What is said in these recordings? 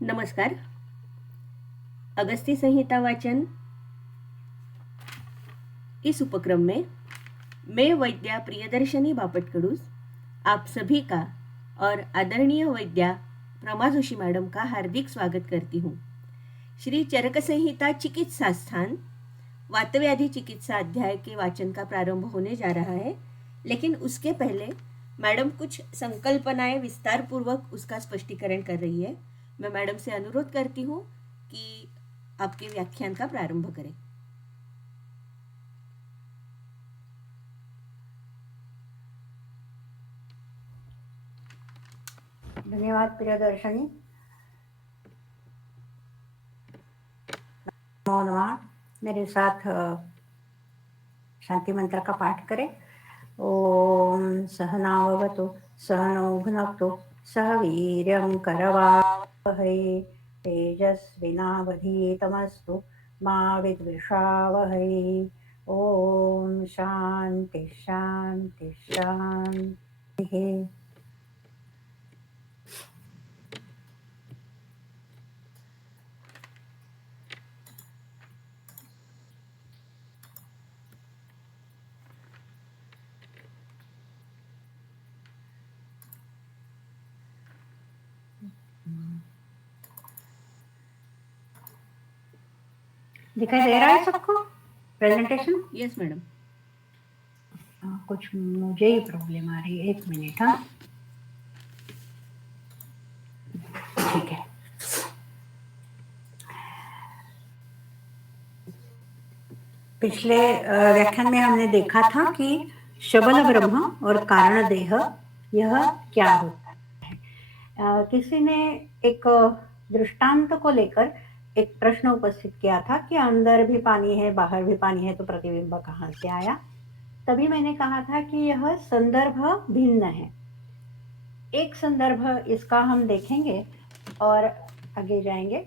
नमस्कार. अगस्ती संहिता वाचन इस उपक्रम में मैं वैद्या प्रियदर्शनी बापटकडूस आप सभी का और आदरणीय वैद्या प्रमा जोशी मैडम का हार्दिक स्वागत करती हूँ. श्री चरक संहिता चिकित्सा स्थान वातव्याधि चिकित्सा अध्याय के वाचन का प्रारंभ होने जा रहा है, लेकिन उसके पहले मैडम कुछ संकल्पनाएं विस्तार पूर्वक उसका स्पष्टीकरण कर रही है. मैं मैडम से अनुरोध करती हूँ कि आपके व्याख्यान का प्रारंभ करें. धन्यवाद प्रियदर्शनी. नमो नमः. मेरे साथ शांति मंत्र का पाठ करें. ओम सहनाववतु सहनौ भुनक्तु सह वीर्यं करवावहै तेजस्विनावधीतमस्तु मा विद्विषावहै. ओम शांति शांति शांति. दिखाई दे रहा है सबको प्रेजेंटेशन? Yes madam. कुछ मुझे ही प्रॉब्लम आ रही है. एक मिनट. हाँ, ठीक है. पिछले व्याख्यान में हमने देखा था कि शबल ब्रह्म और कारण देह यह क्या होता है. किसी ने एक दृष्टांत को लेकर एक प्रश्न उपस्थित किया था कि अंदर भी पानी है बाहर भी पानी है तो प्रतिबिंब कहाँ से आया. तभी मैंने कहा था कि यह संदर्भ भिन्न है. एक संदर्भ इसका हम देखेंगे और आगे जाएंगे.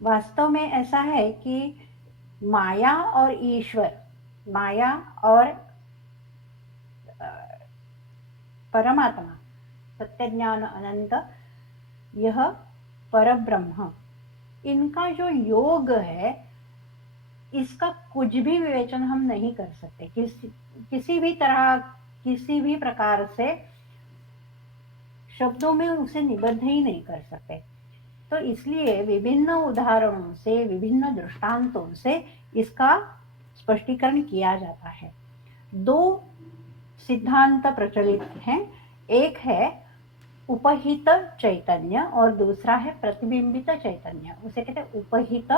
वास्तव में ऐसा है कि माया और ईश्वर, माया और परमात्मा, सत्यज्ञान अनंत, यह परब्रह्म, इनका जो योग है इसका कुछ भी विवेचन हम नहीं कर सकते. किसी भी तरह किसी भी प्रकार से शब्दों में उसे निबद्ध ही नहीं कर सकते. तो इसलिए विभिन्न उदाहरणों से विभिन्न दृष्टांतों से इसका स्पष्टीकरण किया जाता है. दो सिद्धांत प्रचलित हैं. एक है उपहित चैतन्य और दूसरा है प्रतिबिंबित चैतन्य. उसे कहते हैं उपहित,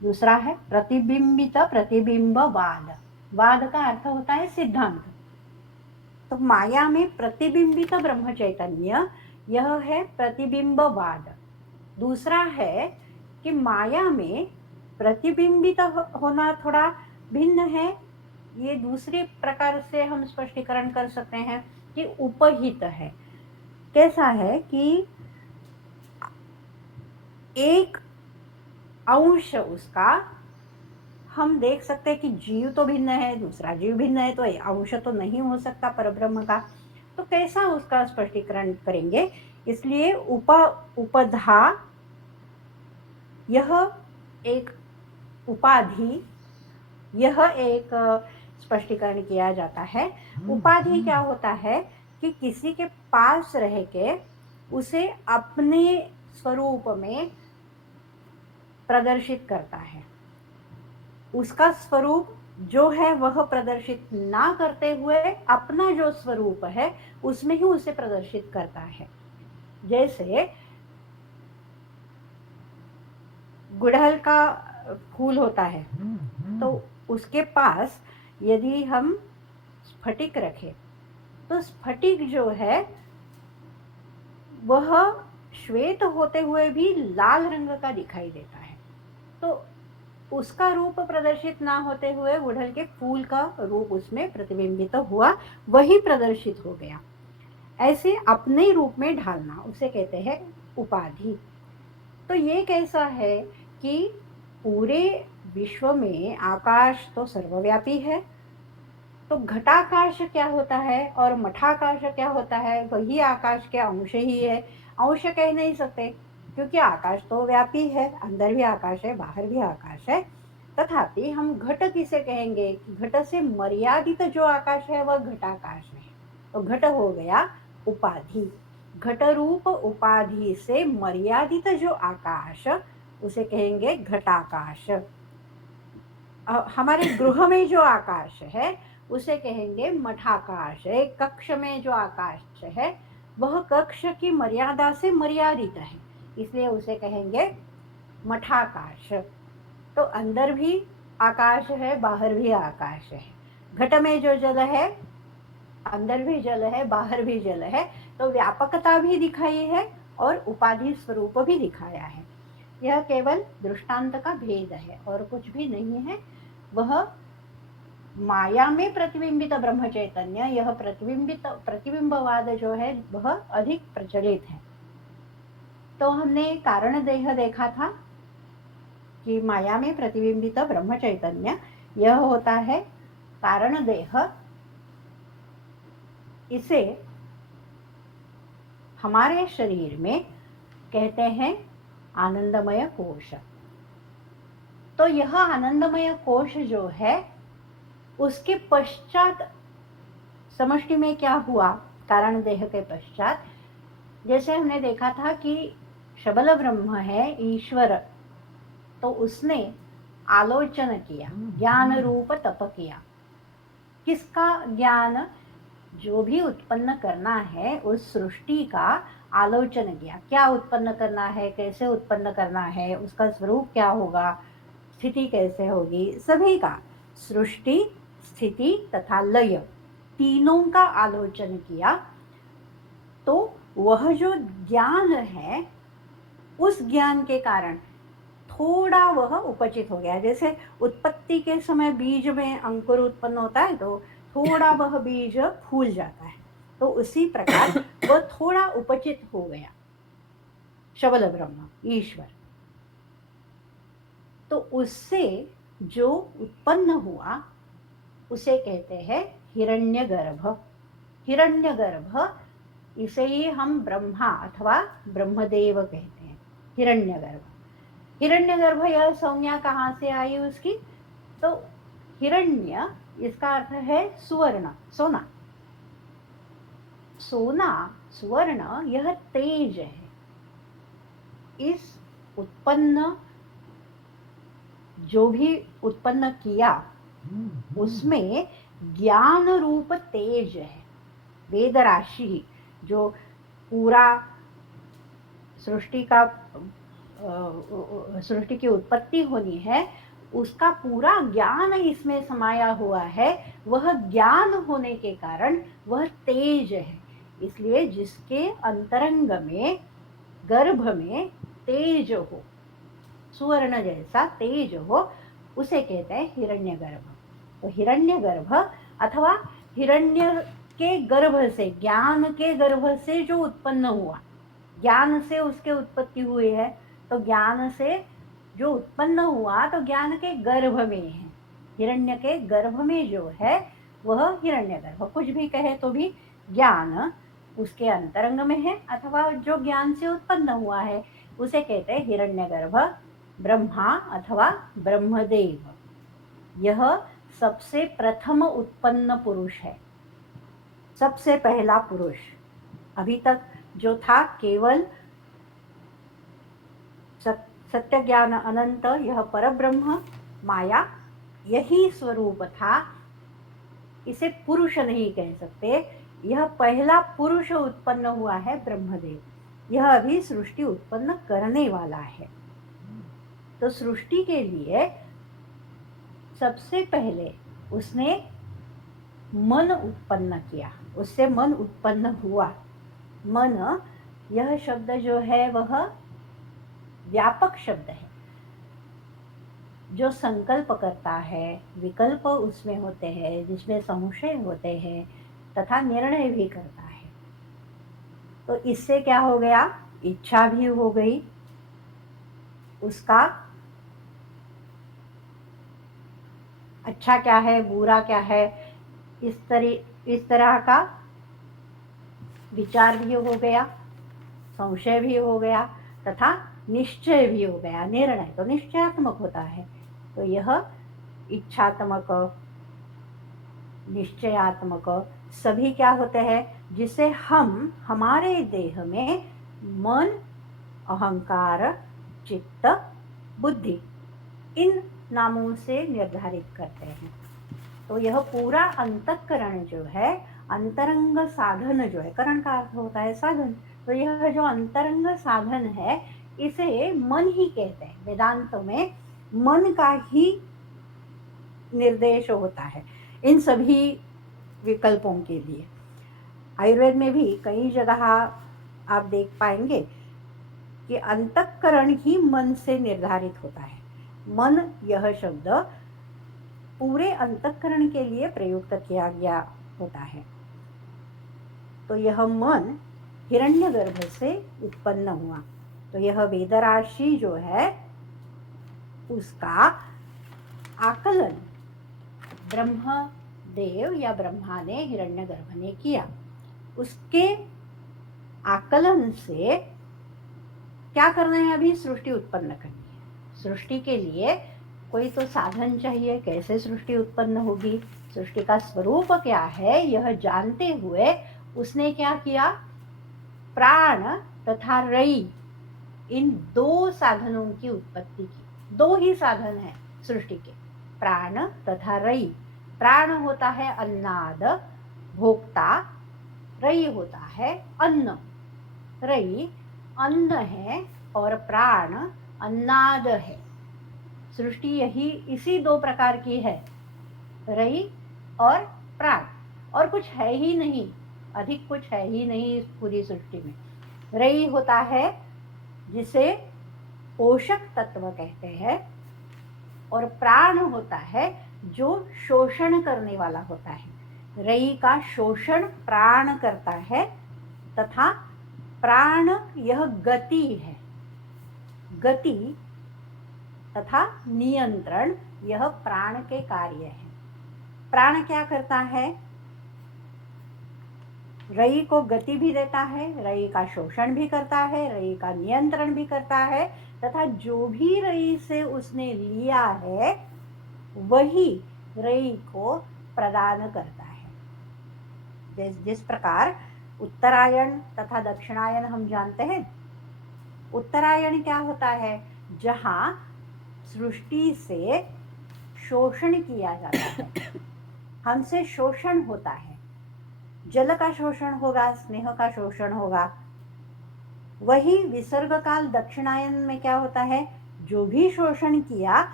दूसरा है प्रतिबिंबित. प्रतिबिंबवाद, वाद का अर्थ होता है सिद्धांत. तो माया में प्रतिबिंबित ब्रह्म चैतन्य यह है प्रतिबिंबवाद. दूसरा है कि माया में प्रतिबिंबित होना थोड़ा भिन्न है. ये दूसरी प्रकार से हम स्पष्टीकरण कर सकते हैं कि उपहित है. कैसा है कि एक अंश उसका हम देख सकते हैं कि जीव तो भिन्न है, दूसरा जीव भिन्न है, तो अंश तो नहीं हो सकता परब्रह्म का. तो कैसा उसका स्पष्टीकरण करेंगे. इसलिए उपधा, यह एक उपाधि, यह एक स्पष्टीकरण किया जाता है. उपाधि क्या होता है कि किसी के पास रह के उसे अपने स्वरूप में प्रदर्शित करता है. उसका स्वरूप जो है वह प्रदर्शित ना करते हुए अपना जो स्वरूप है उसमें ही उसे प्रदर्शित करता है. जैसे गुड़हल का फूल होता है तो उसके पास यदि हम स्फटिक रखें तो स्फटिक जो है वह श्वेत होते हुए भी लाल रंग का दिखाई देता है. तो उसका रूप प्रदर्शित ना होते हुए गुड़हल के फूल का रूप उसमें प्रतिबिंबित हुआ, वही प्रदर्शित हो गया. ऐसे अपने रूप में ढालना उसे कहते हैं उपाधि. तो ये कैसा है कि पूरे विश्व में आकाश तो सर्वव्यापी है, तो घटाकाश क्या होता है और मठाकाश क्या होता है? वही आकाश के अंश ही है। अंश कह नहीं सकते क्योंकि आकाश तो व्यापी है, अंदर भी आकाश है, बाहर भी आकाश है। तथापि हम घट किसे कहेंगे कि घट से मर्यादित जो आकाश है वह घटाकाश है। तो घट हो गया उपाधि, घट रूप उपाधि से मर्यादित जो आकाश उसे कहेंगे घटाकाश। हमारे गृह में जो आकाश है उसे कहेंगे मठाकाश। एक कक्ष में जो आकाश है वह कक्ष की मर्यादा से मर्यादित है, इसलिए उसे कहेंगे मठाकाश। तो अंदर भी आकाश है, बाहर भी आकाश है। घट में जो जल है, अंदर भी जल है, बाहर भी जल है, तो व्यापकता भी दिखाई है और उपाधि स्वरूप भी दिखाया है। यह केवल दृष्टांत का भेद है और कुछ भी नहीं है। वह माया में प्रतिबिंबित ब्रह्म चैतन्य, यह प्रतिबिंबवाद जो है वह अधिक प्रचलित है। तो हमने कारण देह देखा था कि माया में प्रतिबिंबित ब्रह्म चैतन्य यह होता है कारण देह। इसे हमारे शरीर में कहते हैं आनंदमय कोश। तो यह आनंदमय कोश जो है उसके पश्चात समष्टि में क्या हुआ? कारण देह के पश्चात जैसे हमने देखा था कि शबल ब्रह्म है ईश्वर, तो उसने आलोचन किया, ज्ञान रूप तप किया। किसका ज्ञान? जो भी उत्पन्न करना है उस सृष्टि का आलोचन किया। क्या उत्पन्न करना है, कैसे उत्पन्न करना है, उसका स्वरूप क्या होगा, स्थिति कैसे होगी, सभी का सृष्टि, स्थिति तथा लय तीनों का आलोचन किया। तो वह जो ज्ञान है उस ज्ञान के कारण थोड़ा वह उपचित हो गया। जैसे उत्पत्ति के समय बीज में अंकुर उत्पन्न होता है तो थोड़ा वह बीज फूल जाता है, तो उसी प्रकार वह थोड़ा उपचित हो गया शबल ब्रह्म ईश्वर। तो उससे जो उत्पन्न हुआ उसे कहते हैं हिरण्यगर्भ। हिरण्यगर्भ इसे ही हम ब्रह्मा अथवा ब्रह्मदेव कहते हैं, हिरण्यगर्भ। हिरण्यगर्भ यह संज्ञा कहाँ से आई उसकी? तो हिरण्य इसका अर्थ है सुवर्ण, सोना। सोना, सुवर्ण यह तेज है। इस उत्पन्न जो भी उत्पन्न किया उसमें ज्ञान रूप तेज है। वेद राशि जो पूरा सृष्टि की उत्पत्ति होनी है उसका पूरा ज्ञान इसमें समाया हुआ है। वह ज्ञान होने के कारण वह तेज है। इसलिए जिसके अंतरंग में, गर्भ में तेज हो, सुवर्ण जैसा तेज हो, उसे कहते हैं हिरण्यगर्भ। तो हिरण्यगर्भ अथवा हिरण्य के गर्भ से, ज्ञान के गर्भ से जो उत्पन्न हुआ, ज्ञान से उसके उत्पत्ति हुई है, तो ज्ञान से जो उत्पन्न हुआ तो ज्ञान के गर्भ में है। हिरण्य के गर्भ में जो है वह हिरण्यगर्भ। कुछ भी कहे तो भी ज्ञान उसके अंतरंग में है अथवा जो ज्ञान से उत्पन्न हुआ है उसे कहते हैं हिरण्यगर्भ, ब्रह्मा अथवा ब्रह्मदेव। यह सबसे प्रथम उत्पन्न पुरुष है, सबसे पहला पुरुष। अभी तक जो था केवल सत्य ज्ञान अनंत, यह परब्रह्म माया, यही स्वरूप था। इसे पुरुष नहीं कह सकते। यह पहला पुरुष उत्पन्न हुआ है ब्रह्मदेव। यह अभी सृष्टि उत्पन्न करने वाला है। तो सृष्टि के लिए सबसे पहले उसने मन उत्पन्न किया, उससे मन उत्पन्न हुआ। मन यह शब्द जो है वह व्यापक शब्द है, जो संकल्प करता है, विकल्प उसमें होते हैं, जिसमें संशय होते हैं तथा निर्णय भी करता है। तो इससे क्या हो गया? इच्छा भी हो गई, उसका अच्छा क्या है, बुरा क्या है, इस तरह का विचार भी हो गया, संशय भी हो गया तथा निश्चय भी हो गया। निर्णय तो निश्चयात्मक होता है, तो यह इच्छात्मक, निश्चयात्मक सभी क्या होते हैं, जिसे हम हमारे देह में मन, अहंकार, चित्त, बुद्धि इन नामों से निर्धारित करते हैं। तो यह पूरा अंतःकरण जो है, अंतरंग साधन जो है, करण का अर्थ होता है साधन, तो यह जो अंतरंग साधन है इसे मन ही कहते हैं। वेदांत में मन का ही निर्देश होता है इन सभी विकल्पों के लिए। आयुर्वेद में भी कई जगह आप देख पाएंगे कि अंतःकरण ही मन से निर्धारित होता है। मन यह शब्द पूरे अंतःकरण के लिए प्रयुक्त किया गया होता है। तो यह मन हिरण्यगर्भ से उत्पन्न हुआ, तो यह वेदराशि जो है उसका आकलन ब्रह्मदेव या ब्रह्मा ने, हिरण्यगर्भ ने किया। उसके आकलन से क्या करना है, अभी सृष्टि उत्पन्न करनी है। सृष्टि के लिए कोई तो साधन चाहिए, कैसे सृष्टि उत्पन्न होगी, सृष्टि का स्वरूप क्या है, यह जानते हुए उसने क्या किया, प्राण तथा रई इन दो साधनों की उत्पत्ति की। दो ही साधन है सृष्टि के, प्राण तथा रई। प्राण होता है अन्नाद, भोक्ता, रई होता है अन्न। रई अन्न है और प्राण अन्नाद है। सृष्टि यही इसी दो प्रकार की है, रई और प्राण, और कुछ है ही नहीं, अधिक कुछ है ही नहीं इस पूरी सृष्टि में। रई होता है जिसे पोषक तत्व कहते हैं, और प्राण होता है जो शोषण करने वाला होता है। रई का शोषण प्राण करता है तथा प्राण यह गति है। गति तथा नियंत्रण यह प्राण के कार्य है। प्राण क्या करता है, रई को गति भी देता है, रई का शोषण भी करता है, रई का नियंत्रण भी करता है, तथा जो भी रई से उसने लिया है वही रई को प्रदान करता है। जिस प्रकार उत्तरायण तथा दक्षिणायन हम जानते हैं। उत्तरायण क्या होता है, जहां सृष्टि से शोषण किया जाता है, हमसे शोषण होता है, जल का शोषण होगा, स्नेह का शोषण होगा। वही विसर्ग काल दक्षिणायन में क्या होता है, जो भी शोषण किया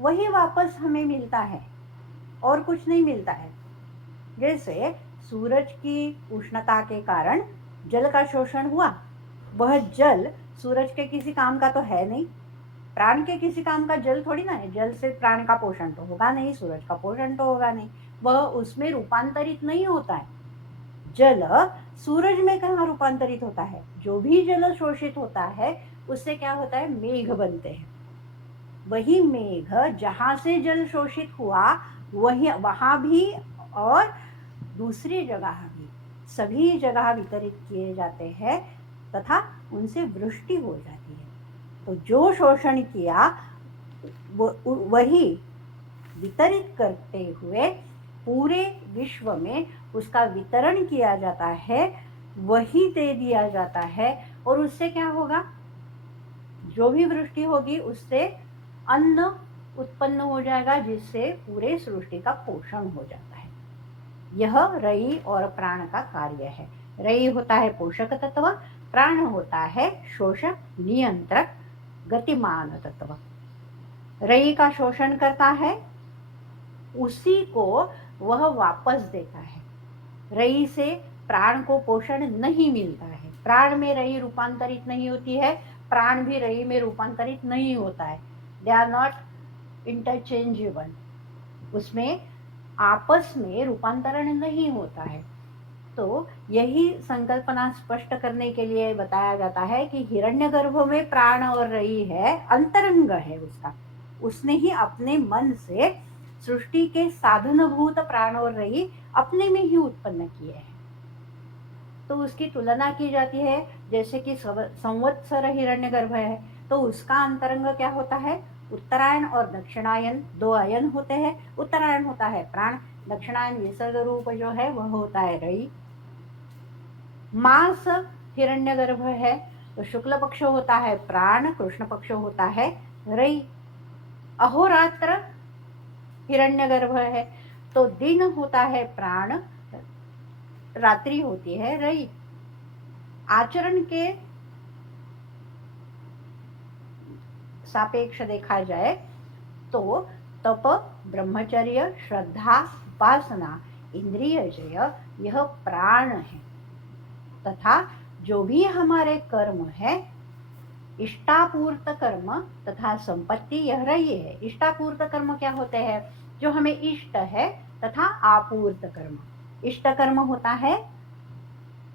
वही वापस हमें मिलता है और कुछ नहीं मिलता है। जैसे सूरज की उष्णता के कारण जल का शोषण हुआ, वह जल सूरज के किसी काम का तो है नहीं, प्राण के किसी काम का जल थोड़ी ना है। जल से प्राण का पोषण तो होगा नहीं, सूरज का पोषण तो होगा नहीं, वह उसमें रूपांतरित नहीं होता है। जल सूरज में कहाँ रूपांतरित होता है, जो भी जल शोषित होता है उससे क्या होता है, मेघ बनते हैं। वही मेघ जहां से जल शोषित हुआ वही वहां भी और दूसरी जगह भी, सभी जगह वितरित किए जाते हैं तथा उनसे वृष्टि हो जाती है। तो जो शोषण किया वही वितरित करते हुए पूरे विश्व में उसका वितरण किया जाता है, वही दे दिया जाता है। और उससे क्या होगा, जो भी वृष्टि होगी उससे अन्न उत्पन्न हो जाएगा, जिससे पूरे सृष्टि का पोषण हो जाता है। यह रई और प्राण का कार्य है। रई होता है पोषक तत्व, प्राण होता है शोषक, नियंत्रक, गतिमान तत्व। रई का शोषण करता है, उसी को वह वापस देता है। रई से प्राण को पोषण नहीं मिलता है, प्राण में रई रूपांतरित नहीं होती है, प्राण भी रई में रूपांतरित नहीं होता है। दे आर नॉट इंटरचेंजेबल, उसमें आपस में रूपांतरण नहीं होता है। तो यही संकल्पना स्पष्ट करने के लिए बताया जाता है कि हिरण्यगर्भ में प्राण और रई है, अंतरंग है उसका। उसने ही अपने मन से सृष्टि के साधनभूत प्राण और रई अपने में ही उत्पन्न किए हैं। तो उसकी तुलना की जाती है, जैसे कि संवत्सर हिरण्यगर्भ है तो उसका अंतरंग क्या होता है, उत्तरायण और दक्षिणायन, दो अयन होते हैं। उत्तरायण होता है प्राण, दक्षिणायन विसर्ग रूप जो है वह होता है रई। मास हिरण्यगर्भ है तो शुक्ल पक्ष होता है प्राण, कृष्ण पक्ष होता है रई। अहोरात्र हिरण्यगर्भ है तो दिन होता है प्राण, रात्रि होती है रई। आचरण के सापेक्ष देखा जाए तो तप, ब्रह्मचर्य, श्रद्धा, उपासना, इंद्रिय जय यह प्राण है। तथा जो भी हमारे कर्म है, इष्टापूर्त कर्म तथा संपत्ति यह रही है। इष्टापूर्त कर्म क्या होते हैं, जो हमें इष्ट है, तथा आपूर्त कर्म। इष्ट कर्म होता है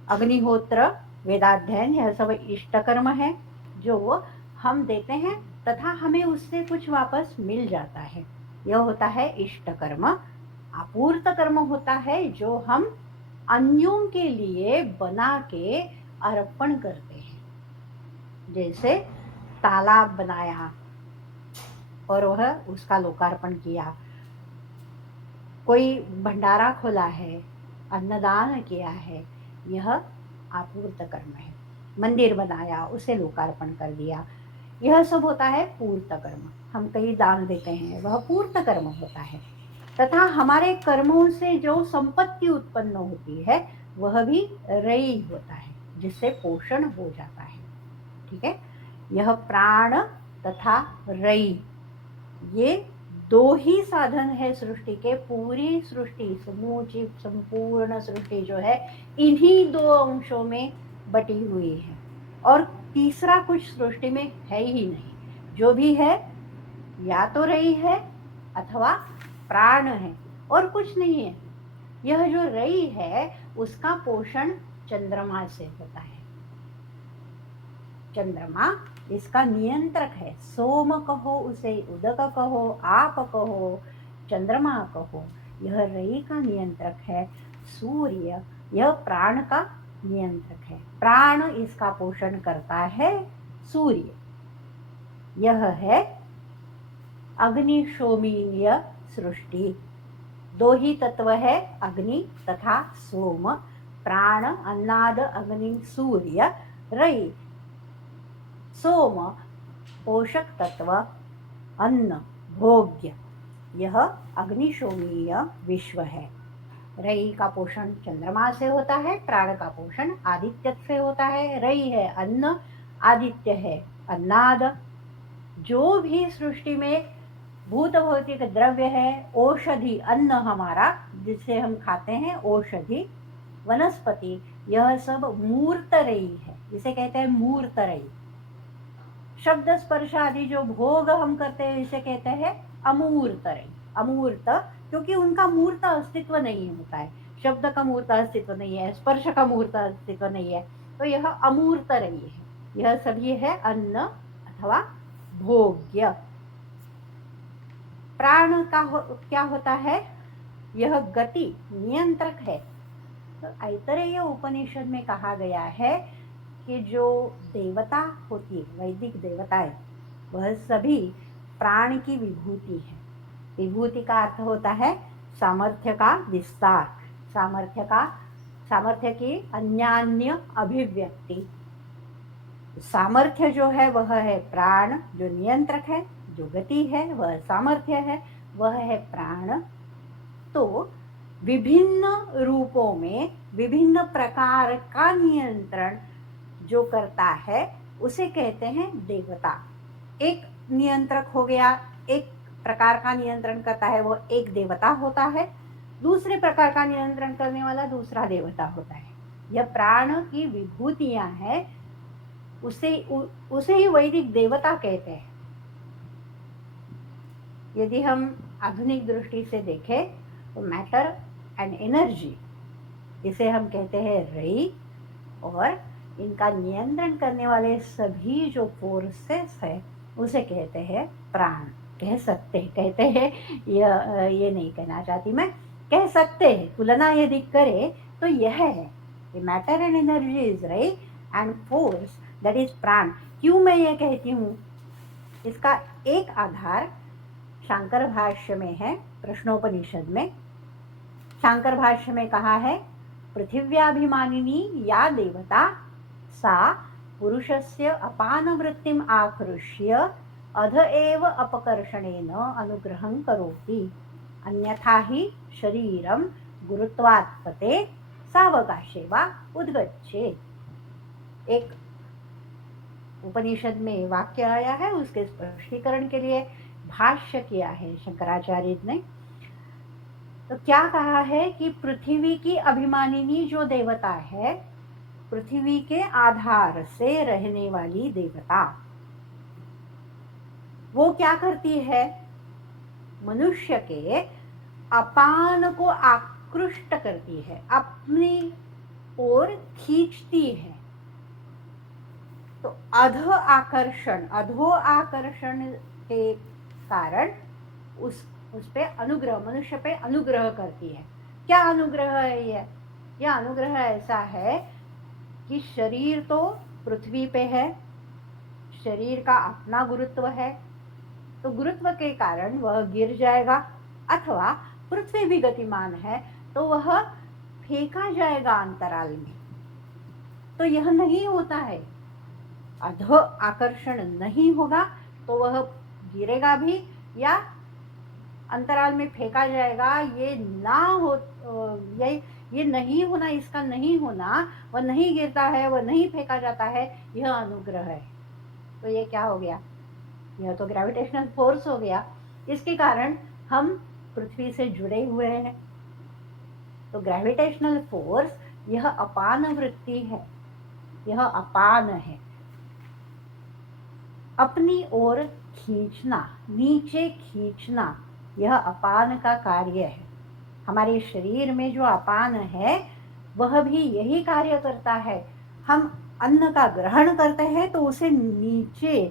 अग्निहोत्र, वेदाध्ययन, यह सब इष्ट कर्म है जो हम देते हैं तथा हमें उससे कुछ वापस मिल जाता है, यह होता है इष्ट कर्म। आपूर्त कर्म होता है जो हम अन्यों के लिए बना के अर्पण करते हैं। जैसे तालाब बनाया और वह उसका लोकार्पण किया, कोई भंडारा खोला है, अन्नदान किया है, यह आपूर्त कर्म है। मंदिर बनाया, उसे लोकार्पण कर दिया, यह सब होता है पूर्त कर्म। हम कहीं दान देते हैं, वह पूर्त कर्म होता है। तथा हमारे कर्मों से जो संपत्ति उत्पन्न होती है वह भी रई होता है, जिससे पोषण हो जाता है। ठीक है, यह प्राण तथा रई ये दो ही साधन है सृष्टि के। पूरी सृष्टि, समूची संपूर्ण सृष्टि जो है इन्हीं दो अंशों में बटी हुई है, और तीसरा कुछ सृष्टि में है ही नहीं। जो भी है या तो रई है अथवा प्राण है, और कुछ नहीं है। यह जो रई है उसका पोषण चंद्रमा से होता है। चंद्रमा इसका नियंत्रक है। सोम कहो, उसे उदक कहो, आप कहो, चंद्रमा कहो, यह रई का नियंत्रक है। सूर्य यह प्राण का नियंत्रक है। प्राण इसका पोषण करता है सूर्य। यह है अग्निशोमीय सृष्टि। दो ही तत्व है, अग्नि तथा सोम। प्राण अन्नाद अग्नि सूर्य, रई सोम पोषक तत्व अन्न भोग्य, यह अग्निशोमीय विश्व है। रई का पोषण चंद्रमा से होता है, प्राण का पोषण आदित्य से होता है। रई है अन्न, आदित्य है अन्नाद। जो भी सृष्टि में भूत भौतिक द्रव्य है, औषधि अन्न हमारा जिसे हम खाते हैं, औषधि वनस्पति, यह सब मूर्त रई है, जिसे कहते हैं मूर्त रई। शब्द स्पर्श आदि जो भोग हम करते हैं इसे कहते हैं अमूर्त रई। अमूर्त क्योंकि उनका मूर्त अस्तित्व नहीं होता है। शब्द का मूर्त अस्तित्व नहीं है, स्पर्श का मूर्त अस्तित्व नहीं है, तो यह अमूर्त रई है। यह सभी है अन्न अथवा भोग्य। प्राण का क्या होता है, यह गति नियंत्रक है। तो ऐतरेय उपनिषद में कहा गया है कि जो देवता होती है, वैदिक देवताएं, वह सभी प्राण की विभूति है। विभूति का अर्थ होता है सामर्थ्य का विस्तार, सामर्थ्य की अन्यान्य अभिव्यक्ति। सामर्थ्य जो है वह है प्राण, जो नियंत्रक है, जो गति है वह सामर्थ्य है, वह है प्राण। तो विभिन्न रूपों में विभिन्न प्रकार का नियंत्रण जो करता है उसे कहते हैं देवता। एक नियंत्रक हो गया, एक प्रकार का नियंत्रण करता है वो एक देवता होता है। दूसरे प्रकार का नियंत्रण करने वाला दूसरा देवता होता है। यह प्राण की विभूतियां हैं, उसे ही वैदिक देवता कहते हैं। यदि हम आधुनिक दृष्टि से देखें तो मैटर एंड एनर्जी, इसे हम कहते हैं रई, और इनका नियंत्रण करने वाले सभी जो फोर्सेस है उसे कहते हैं प्राण। कह सकते हैं, कहते हैं ये नहीं कहना चाहती मैं, कह सकते हैं, तुलना यदि करे तो यह है कि matter and energy is right and force that is प्राण। क्यों मैं ये कहती हूँ, इसका एक आधार शांकर भाष्य में है, प्रश्नोपनिषद में। शांकर भाष्य में कहा है, पृथिव्याभिमानिनी या देवता सा पुरुषस्य अपान वृत्तिम आकृष्य अध एव अपकर्षणेन अनुग्रहं करोति, अन्यथा ही शरीरम गुरुत्वात्पते सावकाशे वा उद्गच्छेत्। एक उपनिषद में वाक्य आया है, उसके स्पष्टीकरण के लिए भाष्य किया है शंकराचार्य ने। तो क्या कहा है कि पृथ्वी की अभिमानिनी जो देवता है, पृथ्वी के आधार से रहने वाली देवता, वो क्या करती है, मनुष्य के अपान को आकृष्ट करती है, अपनी ओर खींचती है। तो अधो आकर्षण के कारण उस पे अनुग्रह, मनुष्य पे अनुग्रह करती है। क्या अनुग्रह है यह अनुग्रह ऐसा है कि शरीर तो पृथ्वी पे है, शरीर का अपना गुरुत्व है, तो गुरुत्व के कारण वह गिर जाएगा, अथवा पृथ्वी भी गतिमान है तो वह फेंका जाएगा अंतराल में। तो यह नहीं होता है, अधो आकर्षण नहीं होगा तो वह गिरेगा भी या अंतराल में फेंका जाएगा। ये ना हो, ये नहीं होना, इसका नहीं होना, वह नहीं गिरता है, वह नहीं फेंका जाता है, यह अनुग्रह है। तो ये क्या हो गया, यह तो ग्रेविटेशनल फोर्स हो गया। इसके कारण हम पृथ्वी से जुड़े हुए हैं। तो ग्रेविटेशनल फोर्स यह अपान वृत्ति है, यह अपान है, अपनी ओर खींचना, नीचे खींचना, यह अपान का कार्य है। हमारे शरीर में जो अपान है वह भी यही कार्य करता है। हम अन्न का ग्रहण करते हैं तो उसे नीचे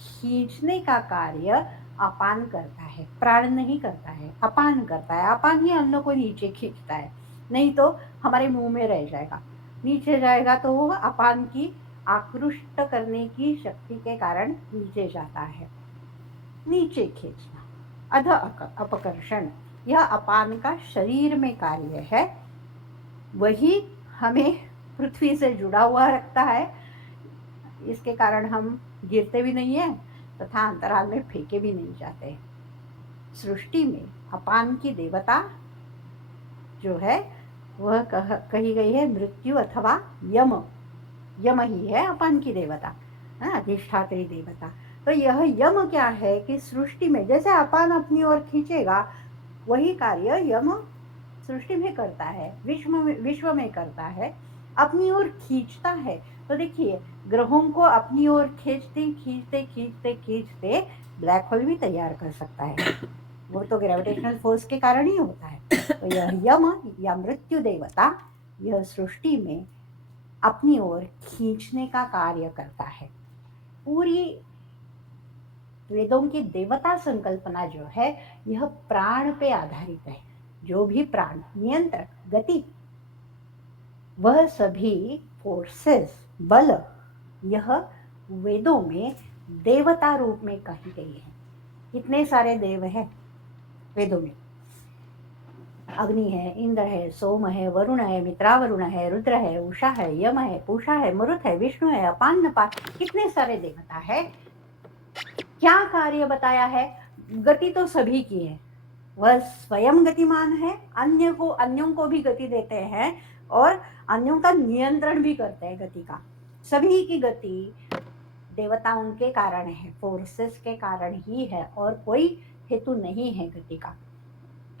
खींचने का कार्य अपान करता है, प्राण नहीं करता है, अपान करता है। अपान ही अन्न को नीचे खींचता है, नहीं तो हमारे मुंह में रह जाएगा, नीचे जाएगा तो वो अपान की आकृष्ट करने की शक्ति के कारण नीचे जाता है। नीचे खींचना, अध अपकर्षण, यह अपान का शरीर में कार्य है, वही हमें पृथ्वी से जुड़ा हुआ रखता है। इसके कारण हम गिरते भी नहीं है तथा अंतराल में फेंके भी नहीं जाते। सृष्टि में अपान की देवता जो है वह कही गई है मृत्यु अथवा यम। यम ही है अपान की देवता, अधिष्ठात्री देवता। तो यह यम क्या है कि सृष्टि में जैसे अपान अपनी ओर खींचेगा, वही कार्य यम सृष्टि में करता है, विश्व में करता है, अपनी ओर खींचता है। तो देखिए, ग्रहों को अपनी ओर खींचते खींचते खींचते खींचते ब्लैक होल भी तैयार कर सकता है। वो तो ग्रेविटेशनल फोर्स के कारण ही होता है। तो यह यम या मृत्यु देवता यह सृष्टि में अपनी ओर खींचने का कार्य करता है। पूरी वेदों की देवता संकल्पना जो है यह प्राण पे आधारित है। जो भी प्राण, नियंत्रक, गति, वह सभी फोर्सेस, बल, यह वेदों में देवता रूप में कही गई है। कितने सारे देव हैं वेदों में, अग्नि है, इंद्र है, सोम है, वरुण है, मित्रावरुण है, रुद्र है, उषा है, यम है, पूषा है, मरुत है, विष्णु है, अपान नपान, कितने सारे देवता है। क्या कार्य बताया है, गति तो सभी की है, वह स्वयं गतिमान है, अन्यों को भी गति देते हैं और अन्यों का नियंत्रण भी करते हैं गति का। सभी की गति देवताओं के कारण है, फोर्सेस के कारण ही है और कोई हेतु नहीं है गति का।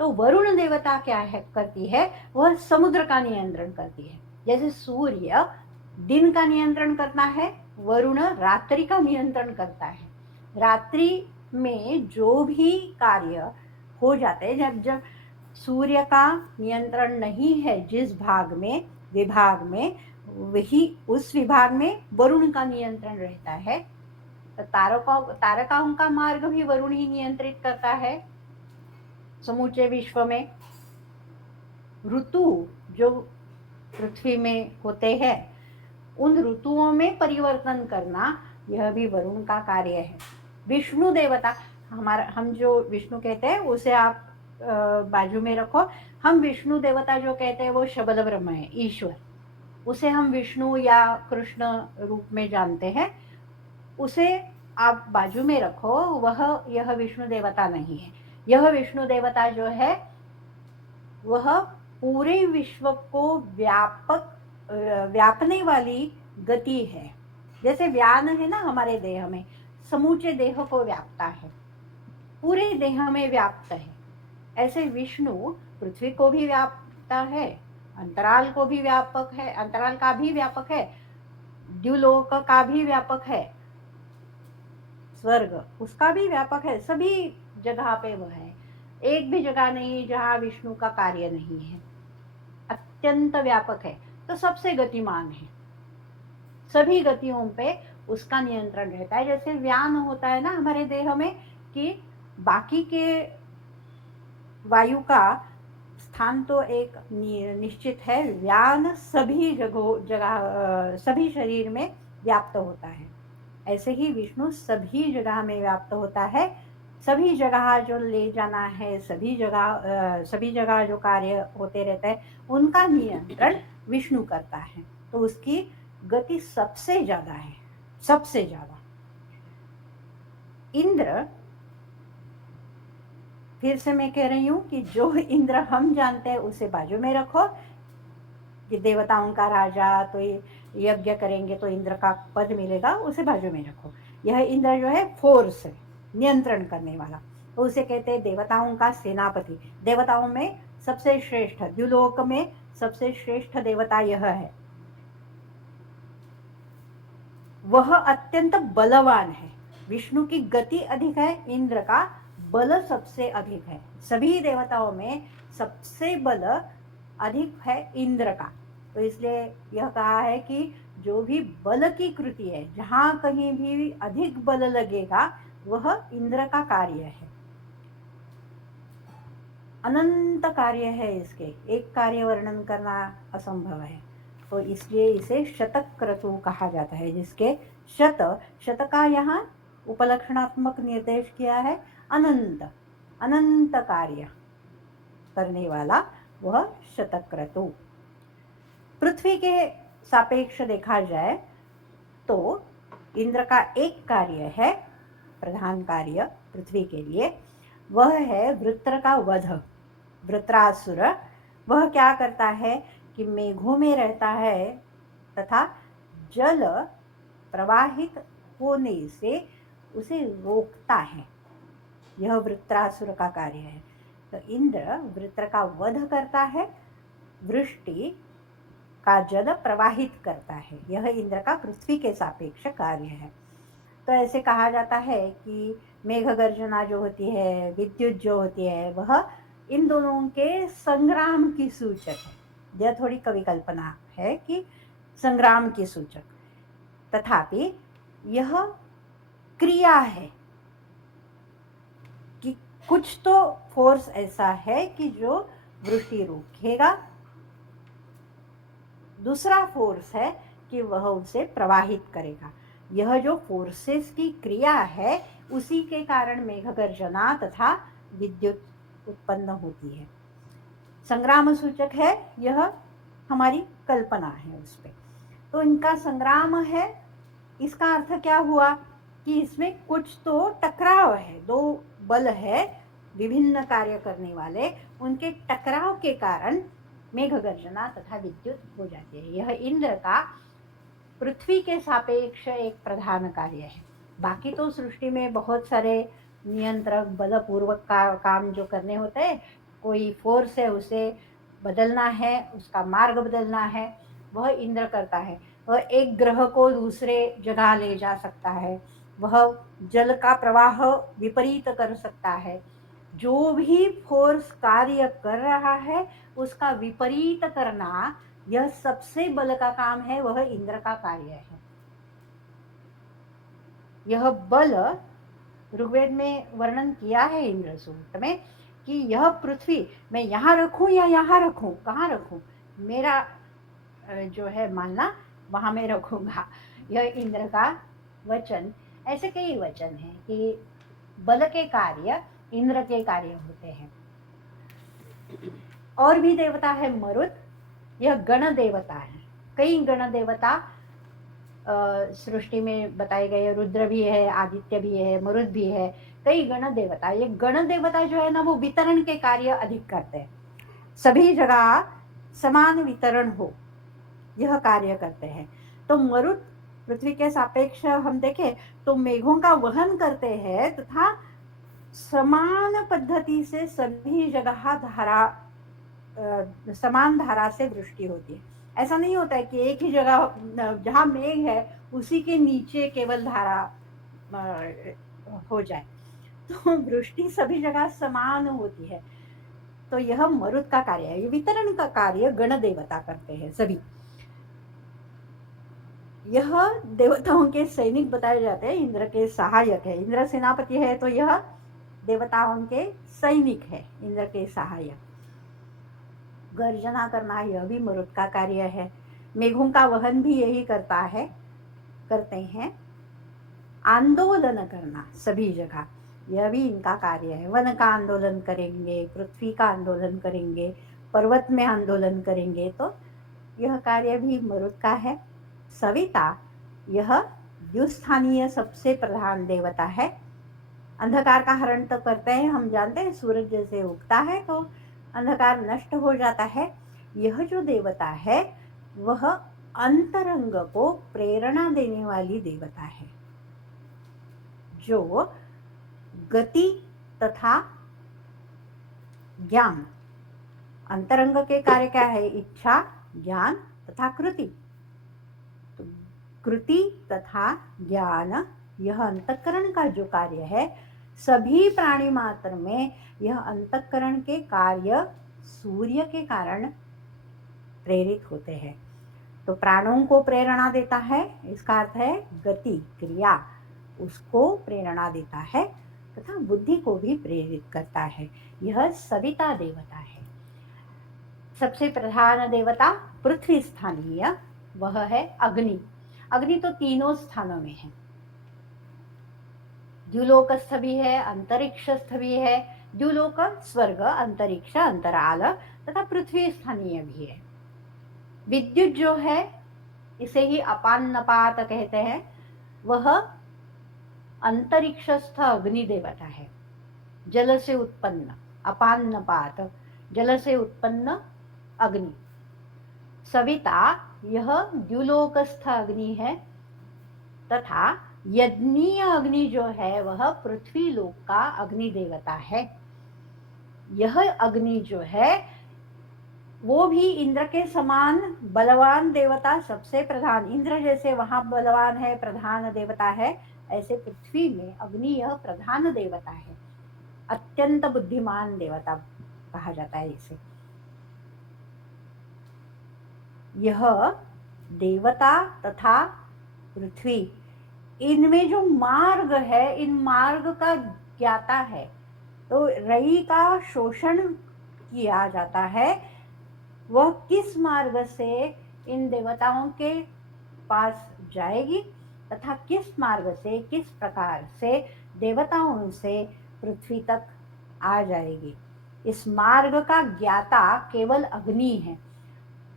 तो वरुण देवता क्या है करती है, वह समुद्र का नियंत्रण करती है। जैसे सूर्य दिन का नियंत्रण करता है, वरुण रात्रि का नियंत्रण करता है। रात्रि में जो भी कार्य हो जाते हैं, जब सूर्य का नियंत्रण नहीं है जिस विभाग में, वही उस विभाग में वरुण का नियंत्रण रहता है। तो तारकाओं का मार्ग भी वरुण ही नियंत्रित करता है। समूचे विश्व में ऋतु जो पृथ्वी में होते हैं, उन ऋतुओं में परिवर्तन करना यह भी वरुण का कार्य है। विष्णु देवता, हम जो विष्णु कहते हैं उसे आप बाजू में रखो। हम विष्णु देवता जो कहते हैं वो शब्द ब्रह्म है, ईश्वर। उसे हम विष्णु या कृष्ण रूप में जानते हैं, उसे आप बाजू में रखो। यह विष्णु देवता नहीं है। यह विष्णु देवता जो है वह पूरे विश्व को व्यापने वाली गति है। जैसे व्यान है ना हमारे देह में, समूचे देह को व्यापता है, पूरे देह में व्याप्त है। ऐसे विष्णु पृथ्वी को भी व्यापता है, अंतराल को भी व्यापक है, अंतराल का भी व्यापक है, द्युलोक का भी व्यापक है, स्वर्ग उसका भी व्यापक है। सभी जगह पे वह है। एक भी जगह नहीं जहां विष्णु का कार्य नहीं है। अत्यंत व्यापक है, तो सबसे गतिमान है। सभी गतियों पे उसका नियंत्रण रहता है। जैसे व्यान होता है ना हमारे देह में, कि बाकी के वायु का स्थान तो एक निश्चित है, व्यान सभी जगह सभी शरीर में व्याप्त होता है। ऐसे ही विष्णु सभी जगह में व्याप्त होता है। सभी जगह जो ले जाना है, सभी जगह जो कार्य होते रहते हैं, उनका नियंत्रण विष्णु करता है। तो उसकी गति सबसे ज्यादा है, सबसे ज्यादा। इंद्र, फिर से मैं कह रही हूं कि जो इंद्र हम जानते हैं उसे बाजू में रखो। कि देवताओं का राजा, तो यज्ञ करेंगे तो इंद्र का पद मिलेगा, उसे बाजू में रखो। यह इंद्र जो है फोर्स है, नियंत्रण करने वाला, तो उसे कहते हैं देवताओं का सेनापति। देवताओं में सबसे श्रेष्ठ, द्युलोक में सबसे श्रेष्ठ देवता यह है। वह अत्यंत बलवान है। विष्णु की गति अधिक है, इंद्र का बल सबसे अधिक है। सभी देवताओं में सबसे बल अधिक है इंद्र का। तो इसलिए यह कहा है कि जो भी बल की कृति है, जहां कहीं भी अधिक बल लगेगा, वह इंद्र का कार्य है। अनंत कार्य है इसके, एक कार्य वर्णन करना असंभव है। तो इसलिए इसे शतक्रतु कहा जाता है, जिसके शत का यहाँ उपलक्षणात्मक निर्देश किया है। अनंत, अनंत कार्य करने वाला वह शतक्रतु। पृथ्वी के सापेक्ष देखा जाए तो इंद्र का एक कार्य है, प्रधान कार्य पृथ्वी के लिए, वह है वृत्र का वध। वृत्रासुर वह क्या करता है कि मेघों में रहता है तथा जल प्रवाहित होने से उसे रोकता है। यह वृत्रासुर का कार्य है। तो इंद्र वृत्र का वध करता है, वृष्टि का जल प्रवाहित करता है। यह इंद्र का पृथ्वी के सापेक्ष कार्य है। तो ऐसे कहा जाता है कि मेघ गर्जना जो होती है, विद्युत जो होती है, वह इन दोनों के संग्राम की सूचक है। यह थोड़ी कवि कल्पना है कि संग्राम की सूचक, तथापि यह क्रिया है कि कुछ तो फोर्स ऐसा है कि जो वृष्टि रोकेगा, दूसरा फोर्स है कि वह उसे प्रवाहित करेगा। यह जो फोर्सेस की क्रिया है, उसी के कारण मेघ गर्जना तथा विद्युत उत्पन्न होती है। संग्राम सूचक है, यह हमारी कल्पना है उस पे। तो इनका संग्राम है, इसका अर्थ क्या हुआ कि इसमें कुछ तो टकराव है, दो बल है विभिन्न कार्य करने वाले, उनके टकराव के कारण मेघ गर्जना तथा विद्युत हो जाती है। यह इंद्र का पृथ्वी के सापेक्ष एक प्रधान कार्य है। बाकी तो सृष्टि में बहुत सारे नियंत्रक बलपूर्वक काम जो करने होते हैं, कोई फोर्स है उसे बदलना है, उसका मार्ग बदलना है, वह इंद्र करता है। वह एक ग्रह को दूसरे जगह ले जा सकता है, वह जल का प्रवाह विपरीत कर सकता है। जो भी फोर्स कार्य कर रहा है उसका विपरीत करना, यह सबसे बल का काम है, वह इंद्र का कार्य है। यह बल ऋग्वेद में वर्णन किया है इंद्र सूक्त में कि यह पृथ्वी मैं यहाँ रखूं या यहाँ रखूं, कहाँ रखूं, मेरा जो है मानना वहां मैं रखूंगा। यह इंद्र का वचन। ऐसे कई वचन हैं कि बल के कार्य इंद्र के कार्य होते हैं। और भी देवता है मरुत, यह गण देवता है। कई गण देवता सृष्टि में बताए गए, रुद्र भी है, आदित्य भी है, मरुत भी है, कई गण देवता। ये गण देवता जो है ना, वो वितरण के कार्य अधिक करते हैं, सभी जगह समान वितरण हो, यह कार्य करते हैं। तो मरुत पृथ्वी के सापेक्ष हम देखें तो मेघों का वहन करते हैं तथा समान पद्धति से सभी जगह धारा समान धारा से वृष्टि होती है। ऐसा नहीं होता है कि एक ही जगह जहाँ मेघ है उसी के नीचे केवल धारा हो जाए, तो वृष्टि सभी जगह समान होती है। तो यह मरुत का कार्य है। वितरण का कार्य गण देवता करते हैं सभी। यह देवताओं के सैनिक बताए जाते हैं, इंद्र के सहायक है। इंद्र सेनापति है तो यह देवताओं के सैनिक है, इंद्र के सहायक। गर्जना करना यह भी मरुत का कार्य है। मेघों का वहन भी यही करते हैं। आंदोलन करना सभी जगह, यह भी इनका कार्य है। वन का आंदोलन करेंगे, पृथ्वी का आंदोलन करेंगे, पर्वत में आंदोलन करेंगे, तो यह कार्य भी मरुत का है। सविता यह द्युस्थानीय सबसे प्रधान देवता है। अंधकार का हरण तो करते हैं, हम जानते हैं सूरज जैसे उगता है तो अंधकार नष्ट हो जाता है। यह जो देवता है वह अंतरंग को प्रेरणा देने वाली देवता है, जो गति तथा ज्ञान, अंतरंग के कार्य क्या है, इच्छा, ज्ञान तथा कृति। तो कृति तथा ज्ञान यह अंतःकरण का जो कार्य है, सभी प्राणी मात्र में यह अंतःकरण के कार्य सूर्य के कारण प्रेरित होते हैं। तो प्राणों को प्रेरणा देता है, इसका अर्थ है गति, क्रिया, उसको प्रेरणा देता है तथा बुद्धि को भी प्रेरित करता है। यह सविता देवता है। सबसे प्रधान देवता पृथ्वी स्थानीय, वह है अग्नि। अग्नि तो तीनों स्थानों में है, द्युलोकस्थ भी है, अंतरिक्षस्थ भी है। द्युलोक स्वर्ग, अंतरिक्ष अंतराल तथा पृथ्वी स्थानीय भी है। विद्युत जो है, इसे ही अपान नपात कहते हैं, वह अंतरिक्षस्थ अग्नि देवता है। जल से उत्पन्न, अपान नपात, जल से उत्पन्न अग्नि। सविता यह द्युलोकस्थ अग्नि है तथा यज्ञीय अग्नि जो है वह पृथ्वी लोक का अग्नि देवता है। यह अग्नि जो है वो भी इंद्र के समान बलवान देवता, सबसे प्रधान। इंद्र जैसे वहां बलवान है, प्रधान देवता है, ऐसे पृथ्वी में अग्नि यह प्रधान देवता है, अत्यंत बुद्धिमान देवता कहा जाता है इसे। यह देवता तथा पृथ्वी, इनमें जो मार्ग है, इन मार्ग का ज्ञाता है। तो रई का शोषण किया जाता है, वह किस मार्ग से इन देवताओं के पास जाएगी तथा किस मार्ग से, किस प्रकार से देवताओं से पृथ्वी तक आ जाएगी, इस मार्ग का ज्ञाता केवल अग्नि है।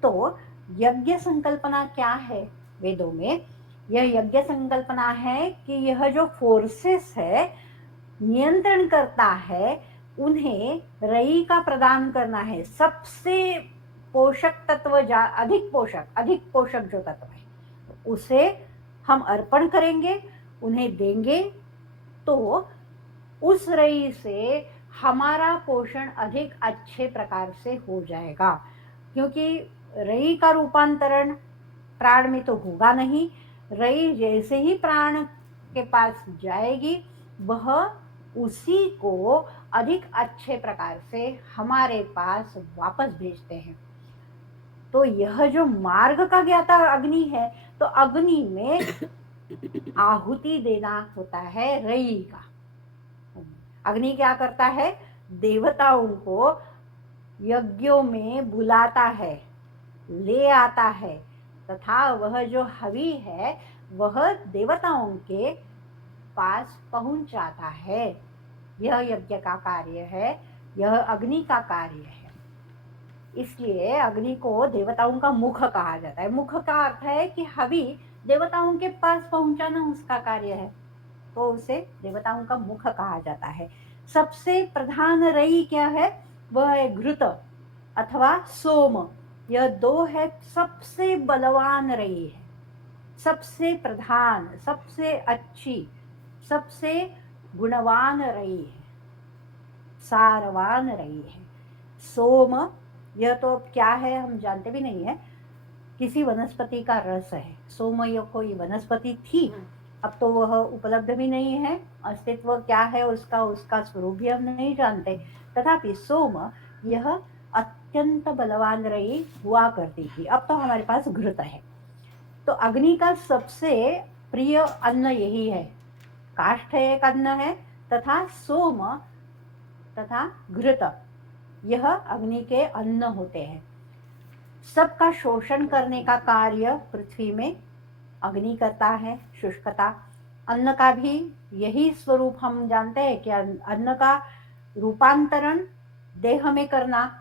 तो यज्ञ संकल्पना क्या है वेदों में? यह यज्ञ संकल्पना है कि यह जो फोर्सेस है नियंत्रण करता है, उन्हें रई का प्रदान करना है। सबसे पोषक तत्व, अधिक पोषक जो तत्व है उसे हम अर्पण करेंगे, उन्हें देंगे, तो उस रई से हमारा पोषण अधिक अच्छे प्रकार से हो जाएगा। क्योंकि रई का रूपांतरण प्राण में तो होगा नहीं, रई जैसे ही प्राण के पास जाएगी वह उसी को अधिक अच्छे प्रकार से हमारे पास वापस भेजते हैं। तो यह जो मार्ग का ज्ञाता अग्नि है, तो अग्नि में आहुति देना होता है रई का। अग्नि क्या करता है? देवताओं को यज्ञों में बुलाता है, ले आता है, तथा वह जो हवि है वह देवताओं के पास पहुंचाता है। यह यज्ञ का कार्य है, यह अग्नि का कार्य है। इसलिए अग्नि को देवताओं का मुख कहा जाता है। मुख का अर्थ है कि हवि देवताओं के पास पहुंचाना उसका कार्य है, तो उसे देवताओं का मुख कहा जाता है। सबसे प्रधान रई क्या है? वह है घृत अथवा सोम। यह दो है सबसे बलवान रई है, सबसे प्रधान, सबसे अच्छी, सबसे गुणवान रई है, सारवान रई है। सोम, यह तो क्या है हम जानते भी नहीं है, किसी वनस्पति का रस है। सोम यह कोई वनस्पति थी, अब तो वह उपलब्ध भी नहीं है, अस्तित्व क्या है उसका, उसका स्वरूप भी हम नहीं जानते। तथापि सोम यह अत्यंत बलवान रही हुआ करती थी। अब तो हमारे पास घृत है। तो अग्नि का सबसे प्रिय अन्न यही है। काष्ठ एक अन्न है, तथा सोम तथा घृत यह अग्नि के अन्न होते हैं। सबका शोषण करने का कार्य पृथ्वी में अग्नि करता है। शुष्कता, अन्न का भी यही स्वरूप हम जानते हैं कि अन्न का रूपांतरण देह में करना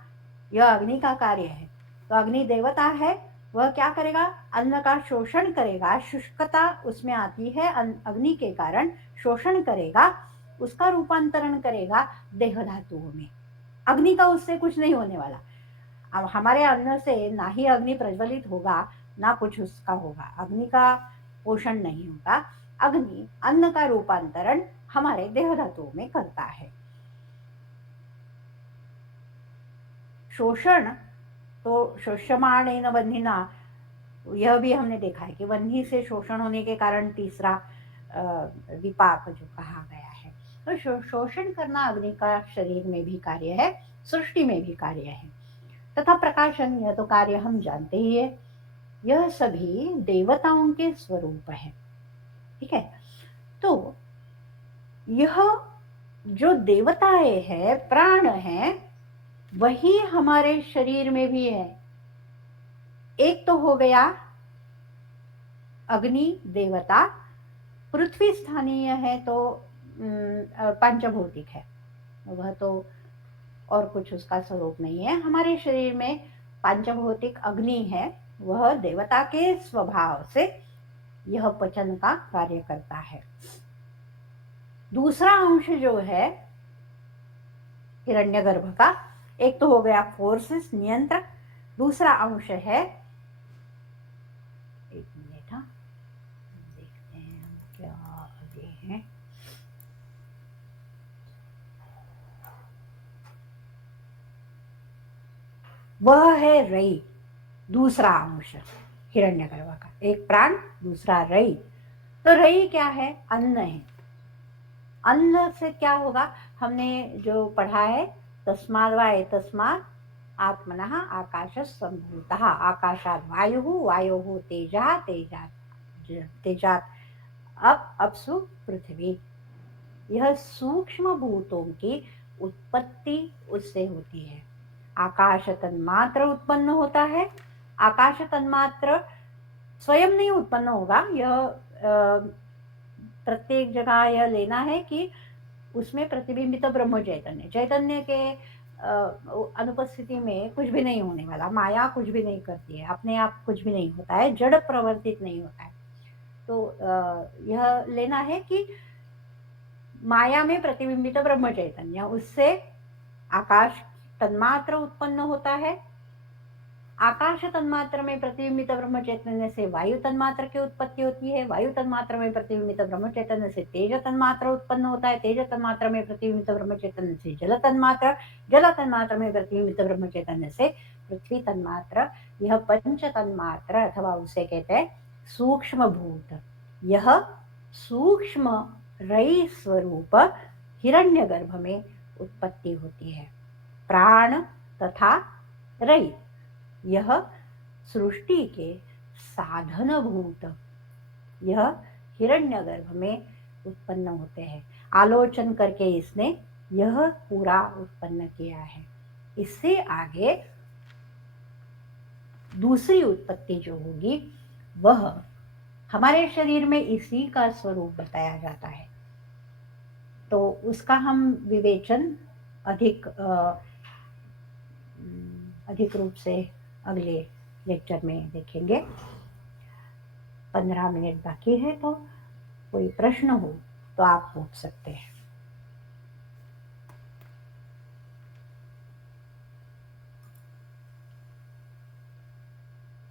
यह अग्नि का कार्य है। तो अग्नि देवता है, वह क्या करेगा? अन्न का शोषण करेगा। शुष्कता उसमें आती है अग्नि के कारण, शोषण करेगा, उसका रूपांतरण करेगा देह धातुओं में। अग्नि का उससे कुछ नहीं होने वाला। अब हमारे अन्न से ना ही अग्नि प्रज्वलित होगा, ना कुछ उसका होगा। अग्नि का पोषण नहीं होगा। अग्नि अन्न का रूपांतरण हमारे देह धातुओं में करता है। शोषण तो शोष्यमाणेन बन्धिना, यह भी हमने देखा है कि बन्ही से शोषण होने के कारण तीसरा विपाक जो कहा गया है। तो शोषण करना अग्नि का शरीर में भी कार्य है, सृष्टि में भी कार्य है। तथा प्रकाशन, यह तो कार्य हम जानते ही है। यह सभी देवताओं के स्वरूप है। ठीक है। तो यह जो देवताएं है, प्राण है, वही हमारे शरीर में भी है। एक तो हो गया अग्नि देवता, पृथ्वी स्थानीय है तो पंचभौतिक है, वह तो और कुछ उसका स्वरूप नहीं है। हमारे शरीर में पंचभौतिक अग्नि है, वह देवता के स्वभाव से यह पचन का कार्य करता है। दूसरा अंश जो है हिरण्यगर्भ का, एक तो हो गया फोर्सेस, नियंत्रक। दूसरा अंश है, एक मिनट, हाँ देखते हैं हम क्या आगे है। वह है रई, दूसरा अंश हिरण्यगर्भ का। एक प्राण, दूसरा रई। तो रई क्या है? अन्न है। अन्न से क्या होगा? हमने जो पढ़ा है, तस्माद् वा एतस्मात् आत्मनः आकाशः सम्भूतः, आकाशात् वायुः, वायोः तेजः, तेजात् अपसु पृथ्वी। यह सूक्ष्म भूतों की उत्पत्ति उससे होती है। आकाश तन्मात्र उत्पन्न होता है। आकाश तन्मात्र स्वयं नहीं उत्पन्न होगा, यह प्रत्येक जगह यह लेना है कि उसमें प्रतिबिंबित ब्रह्म चैतन्य, चैतन्य के अनुपस्थिति में कुछ भी नहीं होने वाला। माया कुछ भी नहीं करती है, अपने आप कुछ भी नहीं होता है, जड़ प्रवर्तित नहीं होता है। तो यह लेना है कि माया में प्रतिबिंबित ब्रह्म चैतन्य, उससे आकाश तन्मात्र उत्पन्न होता है। आकाश तन्मात्र में प्रतिबिंबित ब्रह्म चैतन्य से वायु तन्मात्र की उत्पत्ति होती है। वायु तन्मात्र में प्रतिबिंबित ब्रह्म चैतन्य से तेज तन्मात्र उत्पन्न होता है। तेज तन्मात्र में प्रतिबिंबित ब्रह्म चैतन्य से जल तन्मात्र, जल तन्मात्र में प्रतिबिंबित ब्रह्म चैतन्य से पृथ्वी तन्मात्र। यह पंच तन्मात्र, अथवा उसे कहते हैं सूक्ष्म भूत। यह सूक्ष्म रई स्वरूप हिरण्यगर्भ में उत्पत्ति होती है। प्राण तथा रई, यह सृष्टि के साधनभूत, यह हिरण्यगर्भ में उत्पन्न होते हैं। आलोचन करके इसने यह पूरा उत्पन्न किया है। इससे आगे दूसरी उत्पत्ति जो होगी वह हमारे शरीर में इसी का स्वरूप बताया जाता है, तो उसका हम विवेचन अधिक रूप से अगले लेक्चर में देखेंगे। 15 मिनट बाकी है, तो कोई प्रश्न हो तो आप पूछ सकते हैं।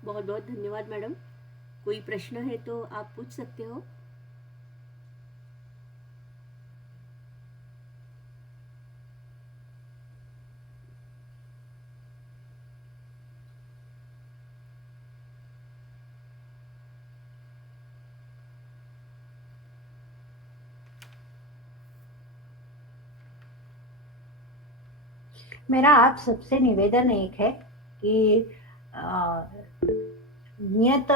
बहुत बहुत धन्यवाद मैडम। कोई प्रश्न है तो आप पूछ सकते हो। मेरा आप सबसे निवेदन एक है कि नियत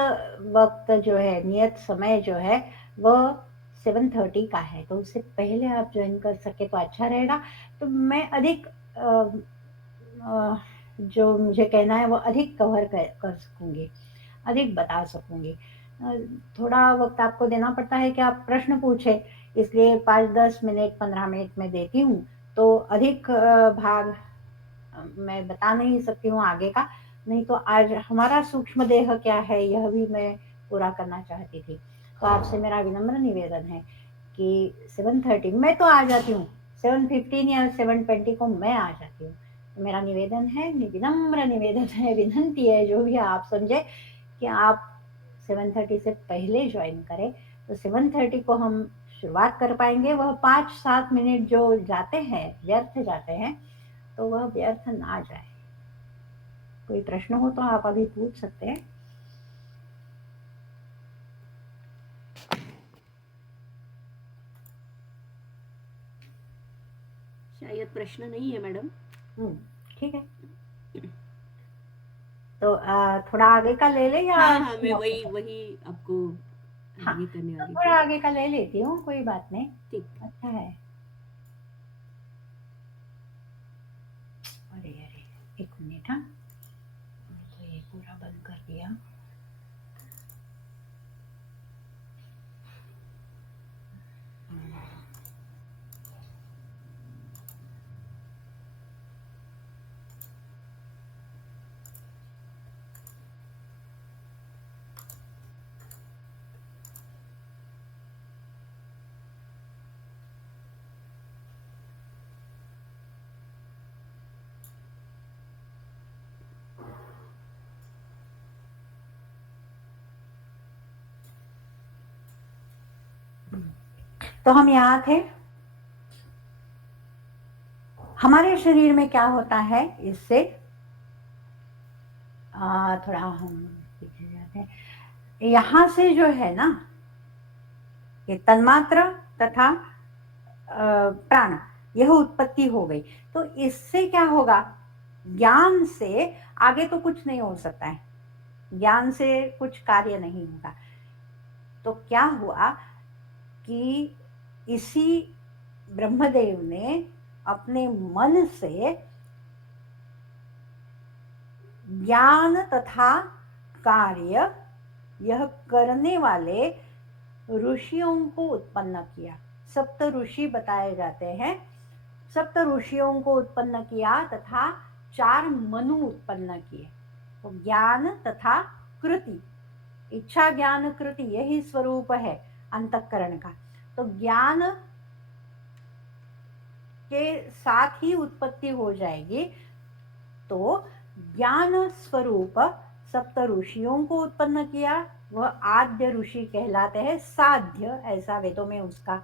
वक्त जो है, नियत समय जो है वह 7:30 का है, तो उससे पहले आप ज्वाइन कर सके तो अच्छा रहेगा। तो मैं अधिक जो मुझे कहना है वो अधिक कवर कर सकूंगी, अधिक बता सकूंगी। थोड़ा वक्त आपको देना पड़ता है कि आप प्रश्न पूछे, इसलिए 5-10 मिनट 15 मिनट में देती हूँ, तो अधिक भाग मैं बता नहीं सकती हूँ आगे का। नहीं तो आज हमारा सूक्ष्म देह क्या है यह भी मैं पूरा करना चाहती थी। तो आपसे मेरा विनम्र निवेदन है कि 7:30 मैं तो आ जाती हूँ, 7:15 या 7:20 को मैं आ जाती हूँ। तो मेरा निवेदन है, विनम्र निवेदन है, विनंती है, जो भी आप समझे, कि आप 7:30 से पहले ज्वाइन करें, तो 7:30 को हम शुरुआत कर पाएंगे। वह 5-7 मिनट जो जाते हैं, व्यर्थ जाते हैं, तो वह व्यर्थ ना जाए। कोई प्रश्न हो तो आप अभी पूछ सकते हैं। शायद प्रश्न नहीं है मैडम। ठीक है, तो थोड़ा आगे का ले ले या हाँ हाँ, मैं समाप्त वही कर? वही आपको हाँ, आगे करने तो वाली थोड़ा थी। आगे का ले लेती हूँ, कोई बात नहीं। ठीक। अच्छा है। अरे अरे, एक मिनट। हाँ, तो ये पूरा बंद कर दिया। तो हम यहाँ थे, हमारे शरीर में क्या होता है, इससे थोड़ा हम पीछे जाते हैं। यहाँ से जो है ना, ये तन्मात्र तथा प्राण, यह उत्पत्ति हो गई। तो इससे क्या होगा, ज्ञान से आगे तो कुछ नहीं हो सकता है, ज्ञान से कुछ कार्य नहीं होगा। तो क्या हुआ कि इसी ब्रह्मदेव ने अपने मन से ज्ञान तथा कार्य यह करने वाले ऋषियों को उत्पन्न किया। सप्त ऋषि बताए जाते हैं, सप्त ऋषियों को उत्पन्न किया तथा 4 मनु उत्पन्न किए। तो ज्ञान तथा कृति, इच्छा ज्ञान कृति, यही स्वरूप है अंतःकरण का। तो ज्ञान के साथ ही उत्पत्ति हो जाएगी। तो ज्ञान स्वरूप सप्त ऋषियों को उत्पन्न किया, वह आद्य ऋषि कहलाते हैं। साध्य, ऐसा वेदों में उसका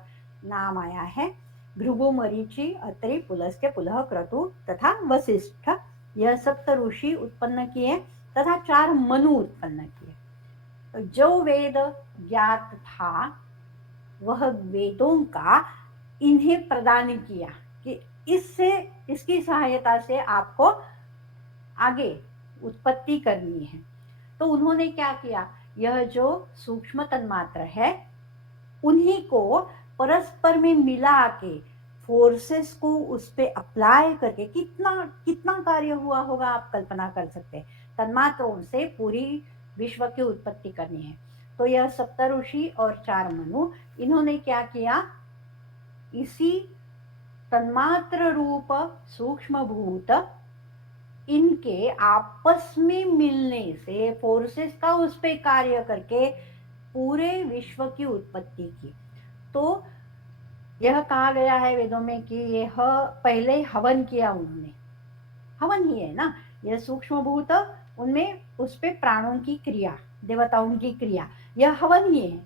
नाम आया है। भृगु, मरीचि, अत्रि, पुलस्त्य, पुलह, क्रतु तथा वशिष्ठ, यह सप्त ऋषि उत्पन्न किए तथा 4 मनु उत्पन्न किए। तो जो वेद ज्ञात था वह वेदों का इन्हें प्रदान किया कि इससे, इसकी सहायता से आपको आगे उत्पत्ति करनी है। तो उन्होंने क्या किया, यह जो सूक्ष्म तन्मात्र है उन्हीं को परस्पर में मिला के फोर्सेस को उस पे अप्लाई करके कितना कितना कार्य हुआ होगा आप कल्पना कर सकते हैं। तन्मात्रों से पूरी विश्व की उत्पत्ति करनी है। तो यह सप्तऋषि और 4 मनु, इन्होंने क्या किया, इसी तन्मात्र रूप सूक्ष्म भूत इनके आपस में मिलने से फोर्सेस का उस पे कार्य करके पूरे विश्व की उत्पत्ति की। तो यह कहा गया है वेदों में कि यह पहले हवन किया उन्होंने, हवन ही है ना, यह सूक्ष्म भूत, उनमें उस पे प्राणों की क्रिया, देवताओं की क्रिया, यह हवन ही है।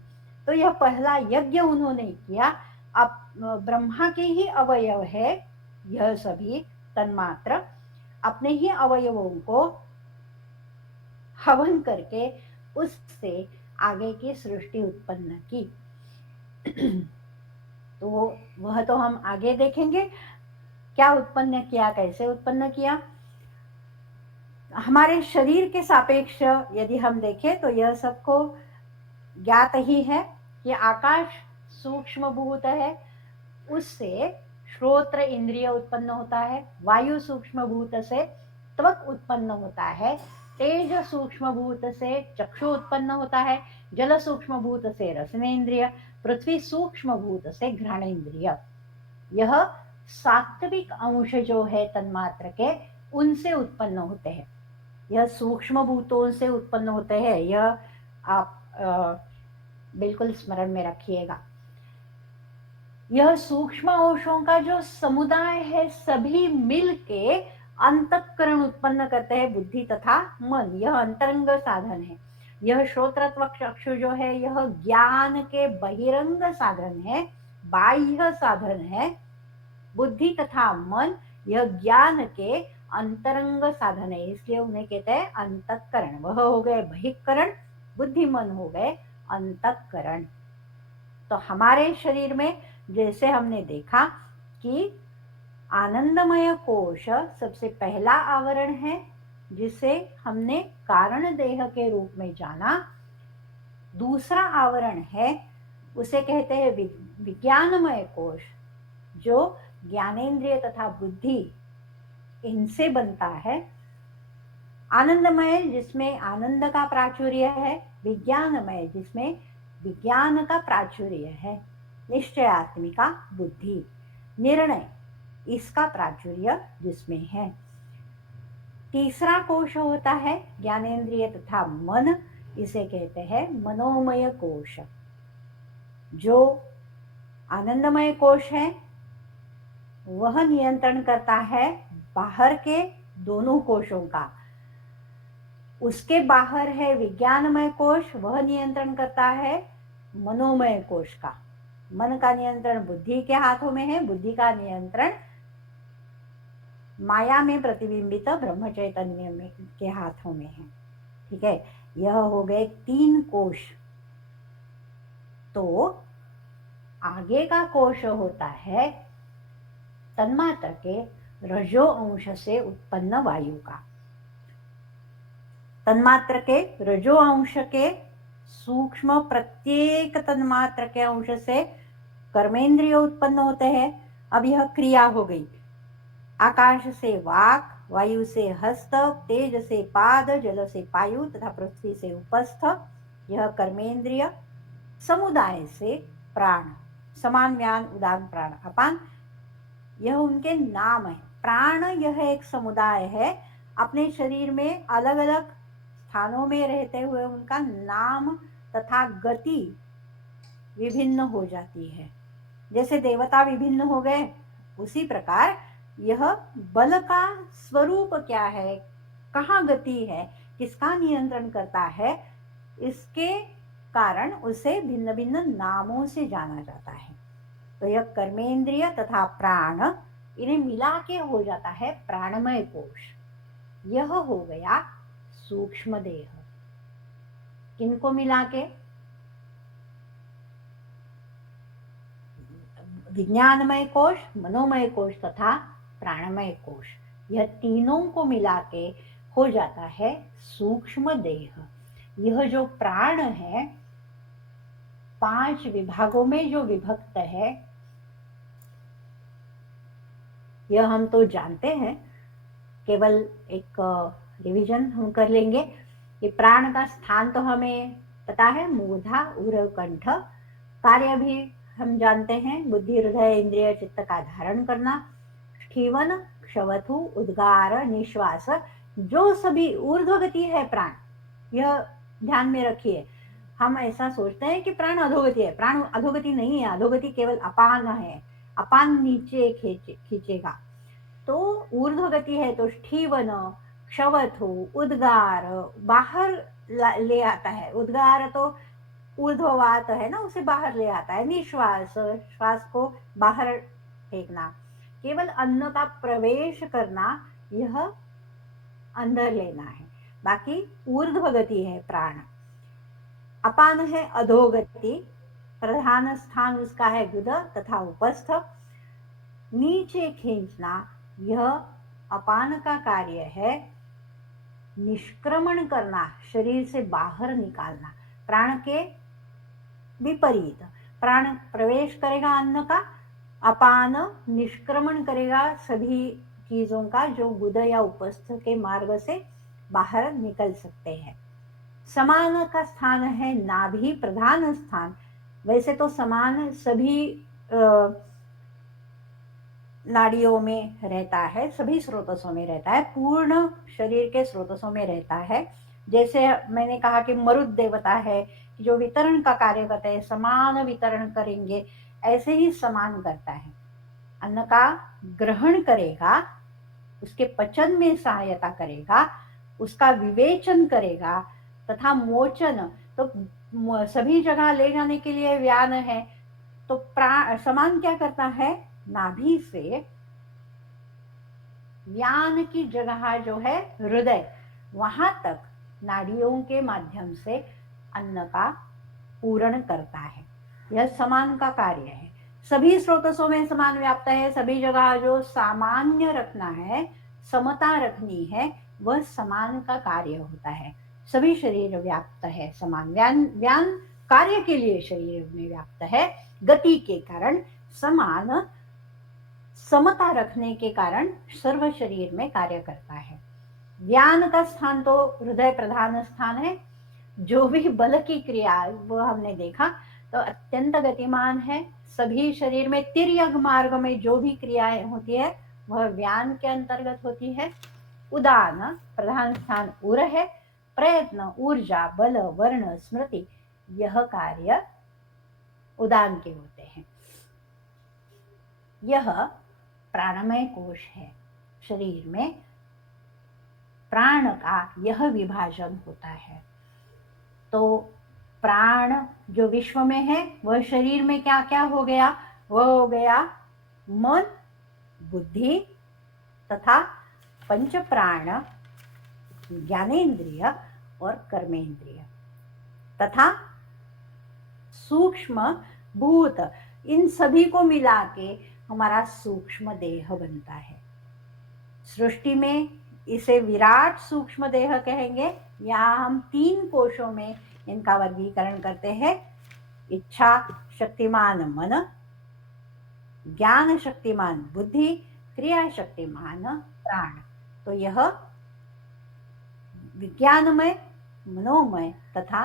तो यह पहला यज्ञ उन्होंने किया। अब ब्रह्मा के ही अवयव है यह सभी तन्मात्र, अपने ही अवयवों को हवन करके उससे आगे की सृष्टि उत्पन्न की। तो वह तो हम आगे देखेंगे क्या उत्पन्न किया, कैसे उत्पन्न किया। हमारे शरीर के सापेक्ष यदि हम देखें तो यह सबको ज्ञात ही है कि आकाश सूक्ष्म भूत है, उससे श्रोत्र इंद्रिय उत्पन्न होता है, वायु सूक्ष्म भूत से त्वक उत्पन्न होता है, तेज सूक्ष्म भूत से चक्षु उत्पन्न होता है, जल सूक्ष्म भूत से रसनेन्द्रिय, पृथ्वी सूक्ष्म भूत से घ्राणेन्द्रिय। यह सात्विक अंश जो है तन्मात्र के, उनसे उत्पन्न होते हैं, यह सूक्ष्म भूतों से उत्पन्न होते हैं। यह आप बिल्कुल स्मरण में रखिएगा। यह सूक्ष्म अंशों का जो समुदाय है, सभी मिलके अंतःकरण उत्पन्न करते हैं, बुद्धि तथा मन। यह अंतरंग साधन है। यह श्रोत्रत्व चक्षु जो है, यह ज्ञान के बहिरंग साधन है, बाह्य साधन है। बुद्धि तथा मन यह ज्ञान के अंतरंग साधन है, इसलिए उन्हें कहते हैं अंतःकरण। वह हो गए बहिकरण, बुद्धि मन हो गए अंतःकरण। तो हमारे शरीर में जैसे हमने देखा कि आनंदमय कोश सबसे पहला आवरण है, जिसे हमने कारण देह के रूप में जाना। दूसरा आवरण है, उसे कहते हैं विज्ञानमय कोश, जो ज्ञानेंद्रिय तथा बुद्धि इनसे बनता है। आनंदमय जिसमें आनंद का प्राचुर्य है, विज्ञानमय जिसमें विज्ञान का प्राचुर्य है, निश्चयात्मिका बुद्धि, निर्णय इसका प्राचुर्य जिसमें है। तीसरा कोश होता है ज्ञानेंद्रिय तथा मन, इसे कहते हैं मनोमय कोश। जो आनंदमय कोश है वह नियंत्रण करता है बाहर के दोनों कोशों का। उसके बाहर है विज्ञानमय कोश, वह नियंत्रण करता है मनोमय कोश का। मन का नियंत्रण बुद्धि के हाथों में है, बुद्धि का नियंत्रण माया में प्रतिबिंबित ब्रह्म चैतन्य में के हाथों में है। ठीक है, यह हो गए 3 कोश। तो आगे का कोश होता है तन्मात्र के रजो अंश से उत्पन्न वायु का। तन्मात्र के रजो अंश के सूक्ष्म प्रत्येक तन्मात्र के अंश से कर्मेंद्रिय उत्पन्न होते हैं। अब यह क्रिया हो गई, आकाश से वाक, वायु से हस्त, तेज से पाद, जल से पायु तथा पृथ्वी से उपस्थ, यह कर्मेंद्रिय। समुदाय से प्राण, समान व्यान उदान प्राण अपान, यह उनके नाम है। प्राण यह एक समुदाय है, अपने शरीर में अलग अलग स्थानों में रहते हुए उनका नाम तथा गति विभिन्न हो जाती है। जैसे देवता विभिन्न हो गए, उसी प्रकार यह बल का स्वरूप क्या है, कहाँ गति है, किसका नियंत्रण करता है, इसके कारण उसे भिन्न भिन्न नामों से जाना जाता है। तो यह कर्मेंद्रिय तथा प्राण, इन्हें मिला के हो जाता है प्राणमय कोश। यह हो गया सूक्ष्म देह। किनको मिला के? विज्ञानमय कोश, मनोमय कोश तथा प्राणमय कोश, यह तीनों को मिला के हो जाता है सूक्ष्म देह। यह जो प्राण है 5 विभागों में जो विभक्त है, यह हम तो जानते हैं, केवल एक रिवीजन हम कर लेंगे कि प्राण का स्थान तो हमें पता है, मूर्धा उर कंठ। कार्य भी हम जानते हैं, बुद्धि हृदय इंद्रिय चित्त का धारण करना। स्थीवन क्षवथु उद्गार निश्वास, जो सभी ऊर्ध्वगति है प्राण, यह ध्यान में रखिए। हम ऐसा सोचते हैं कि प्राण अधोगति है, प्राण अधोगति नहीं है, अधोगति केवल अपान है, अपान नीचे खींचेगा। तो ऊर्ध्वगति है तो स्थीवन क्षवथु उद्गार बाहर ले आता है, उद्गार तो ऊर्ध्ववात है ना, उसे बाहर ले आता है। निश्वास, श्वास को बाहर फेंकना, केवल अन्न का प्रवेश करना, यह अंदर लेना है। बाकी ऊर्ध्वगति है प्राण। अपान है अधोगति, प्रधान स्थान उसका है गुद तथा उपस्थ। नीचे खींचना, यह अपान का कार्य है। निष्क्रमण करना, शरीर से बाहर निकालना, प्राण के विपरीत। प्राण प्रवेश करेगा अन्न का, अपान निष्क्रमण करेगा सभी चीजों का जो गुद या उपस्थ के मार्ग से बाहर निकल सकते हैं। समान का स्थान है नाभि, प्रधान स्थान। वैसे तो समान सभी नाड़ियों में रहता है, सभी स्रोतसों में रहता है, पूर्ण शरीर के स्रोतसों में रहता है। जैसे मैंने कहा कि मरुत देवता है जो वितरण का कार्य करते हैं, समान वितरण करेंगे, ऐसे ही समान करता है। अन्न का ग्रहण करेगा, उसके पचन में सहायता करेगा, उसका विवेचन करेगा तथा मोचन, तो सभी जगह ले जाने के लिए व्यान है। तो समान क्या करता है, नाभि से व्यान की जगह जो है हृदय, वहां तक नाड़ियों के माध्यम से अन्न का पूरण करता है। यह समान का कार्य है। सभी स्रोतसों में समान व्याप्त है, सभी जगह जो सामान्य रखना है, समता रखनी है, वह समान का कार्य होता है। सभी शरीर व्याप्त है समान, व्यान कार्य के लिए शरीर में व्याप्त है, गति के कारण समान, समता रखने के कारण सर्व शरीर में कार्य करता है। व्यान का स्थान तो हृदय प्रधान स्थान है। जो भी बल की क्रिया वो हमने देखा तो अत्यंत गतिमान है। सभी शरीर में तिर्यक मार्ग में जो भी क्रियाएं होती है वह व्यान के अंतर्गत होती है। उदान प्रधान स्थान उर है। प्रयत्न, ऊर्जा, बल, वर्ण, स्मृति, यह कार्य उदान के होते हैं। यह प्राणमय कोश है। शरीर में प्राण का यह विभाजन होता है। तो प्राण जो विश्व में है वह शरीर में क्या क्या हो गया, वह हो गया मन, बुद्धि तथा पंच प्राण, ज्ञानेन्द्रिय और कर्मेंद्रिय तथा सूक्ष्म भूत। इन सभी को मिला के हमारा सूक्ष्म देह बनता है। सृष्टि में इसे विराट सूक्ष्म देह कहेंगे। यहाँ हम 3 कोशों में इनका वर्गीकरण करते हैं। इच्छा शक्तिमान मन, ज्ञान शक्तिमान बुद्धि, क्रिया शक्तिमान प्राण। तो यह विज्ञानमय, मनोमय तथा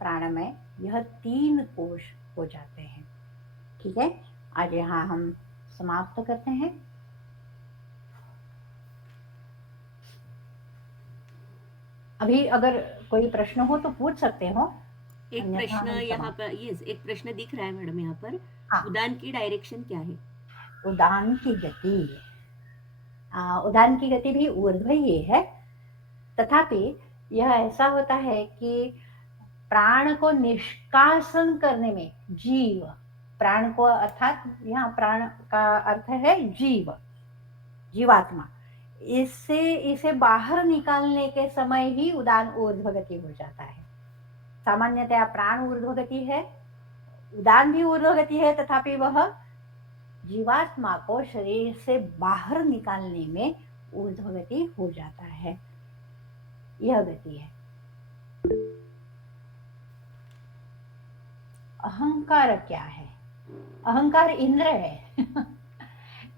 प्राणमय, यह 3 कोश हो जाते हैं। ठीक है, आज यहाँ हम समाप्त करते हैं। अभी अगर कोई प्रश्न हो तो पूछ सकते हो। एक प्रश्न यहाँ पर, एक प्रश्न दिख रहा है मैडम यहाँ पर। हाँ। उदान की डायरेक्शन क्या है? उदान की गति, उदान की गति भी ऊर्ध्व ही है, तथापि यह ऐसा होता है कि प्राण को निष्कासन करने में जीव, प्राण को अर्थात यहाँ प्राण का अर्थ है जीव, जीवात्मा, इसे बाहर निकालने के समय ही उदान ऊर्ध्वगति हो जाता है। सामान्यतया प्राण ऊर्ध्वगति है, उदान भी ऊर्ध्वगति है, तथापि वह जीवात्मा को शरीर से बाहर निकालने में ऊर्ध्वगति हो जाता है। यह गति है। अहंकार क्या है? अहंकार इंद्र है।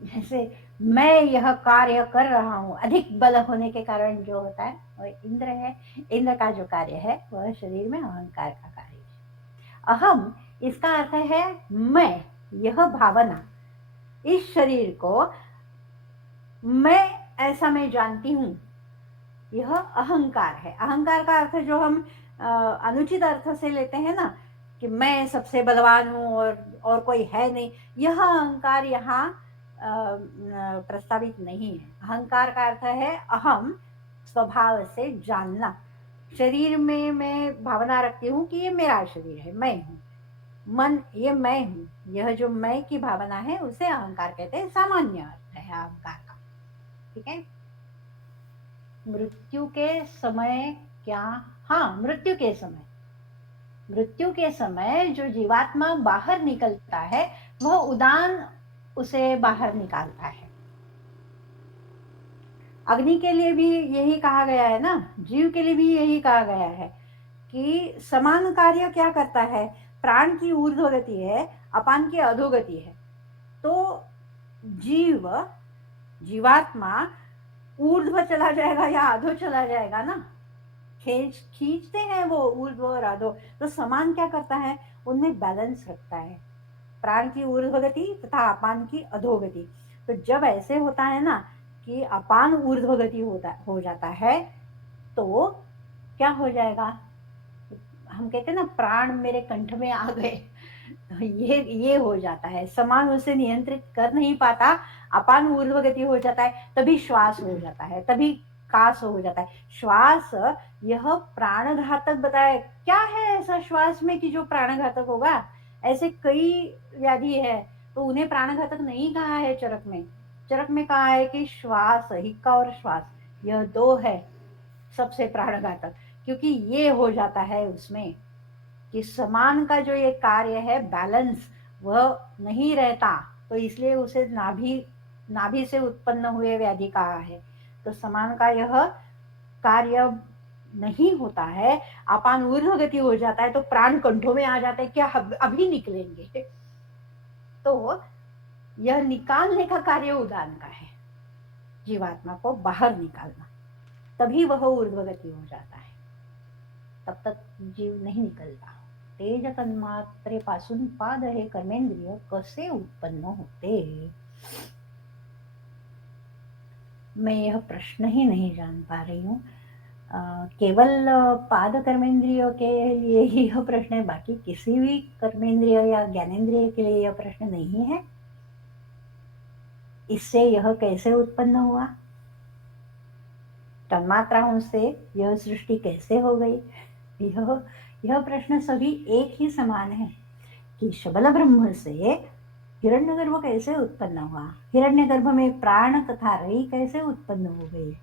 जैसे मैं यह कार्य कर रहा हूँ, अधिक बल होने के कारण जो होता है वह इंद्र है। इंद्र का जो कार्य है वह शरीर में अहंकार का कार्य है। अहम इसका अर्थ है मैं, यह भावना, इस शरीर को मैं ऐसा मैं जानती हूँ, यह अहंकार है। अहंकार का अर्थ जो हम अनुचित अर्थ से लेते हैं ना, कि मैं सबसे बलवान हूँ और कोई है नहीं, यह अहंकार यहाँ प्रस्तावित नहीं है। अहंकार का अर्थ है अहम, स्वभाव से जानना। शरीर में मैं भावना रखती हूँ कि ये मेरा शरीर है, मैं हूँ। मन, ये मैं हूँ, यह जो मैं की भावना है उसे अहंकार कहते हैं। सामान्य अर्थ है अहंकार का। ठीक है। मृत्यु के समय क्या? हाँ, मृत्यु के समय जो जीवात्मा बाहर निकलता है वह उदान उसे बाहर निकालता है। अग्नि के लिए भी यही कहा गया है ना, जीव के लिए भी यही कहा गया है कि समान कार्य क्या करता है? प्राण की ऊर्ध्वगति है, अपान की अधोगति है। तो जीवात्मा ऊर्ध्व चला जाएगा या अधो चला जाएगा ना, खींचते हैं वो ऊर्ध्व और अधो। तो समान क्या करता है? उनमें बैलेंस रखता है, प्राण की ऊर्ध्वगति तथा अपान की अधोगति। तो जब ऐसे होता है ना कि अपान ऊर्ध्वगति हो जाता है, तो क्या हो जाएगा? हम कहते हैं ना, प्राण मेरे कंठ में आ गए। ये हो जाता है। समान उसे नियंत्रित कर नहीं पाता, अपान ऊर्ध्वगति हो जाता है, तभी श्वास हो जाता है, तभी कास हो जाता है। श्वास यह प्राणघातक बताया। क्या है ऐसा श्वास में कि जो प्राणघातक होगा? ऐसे कई व्याधि है, तो उन्हें प्राणघातक नहीं कहा है चरक में। चरक में कहा है कि श्वास, हिक्का और श्वास, यह दो है सबसे प्राणघातक। क्योंकि ये हो जाता है उसमें कि समान का जो ये कार्य है, बैलेंस, वह नहीं रहता। तो इसलिए उसे नाभि से उत्पन्न हुए व्याधि कहा है। तो समान का यह कार्य नहीं होता है, अपान ऊर्ध्व गति हो जाता है, तो प्राण कंठों में आ जाते हैं, क्या अभी निकलेंगे। तो यह निकालने का कार्य उदान का है, जीवात्मा को बाहर निकालना, तभी वह ऊर्ध्वगति हो जाता है। तब तक जीव नहीं निकलता। तेज तन्मात्रेपासून पाद हे कर्मेंद्रिय कसे उत्पन्न होते? मैं यह प्रश्न ही नहीं जान पा रही हूँ। केवल पाद कर्मेंद्रियों के लिए ही यह प्रश्न है, बाकी किसी भी कर्मेंद्रिय या ज्ञानेन्द्रिय के लिए यह प्रश्न नहीं है। इससे यह कैसे उत्पन्न हुआ? तन्मात्राओं से यह सृष्टि कैसे हो गई? यह प्रश्न सभी एक ही समान है कि शबल ब्रह्म से हिरण्यगर्भ कैसे उत्पन्न हुआ, हिरण्यगर्भ में प्राण तथा रई कैसे उत्पन्न हो गई?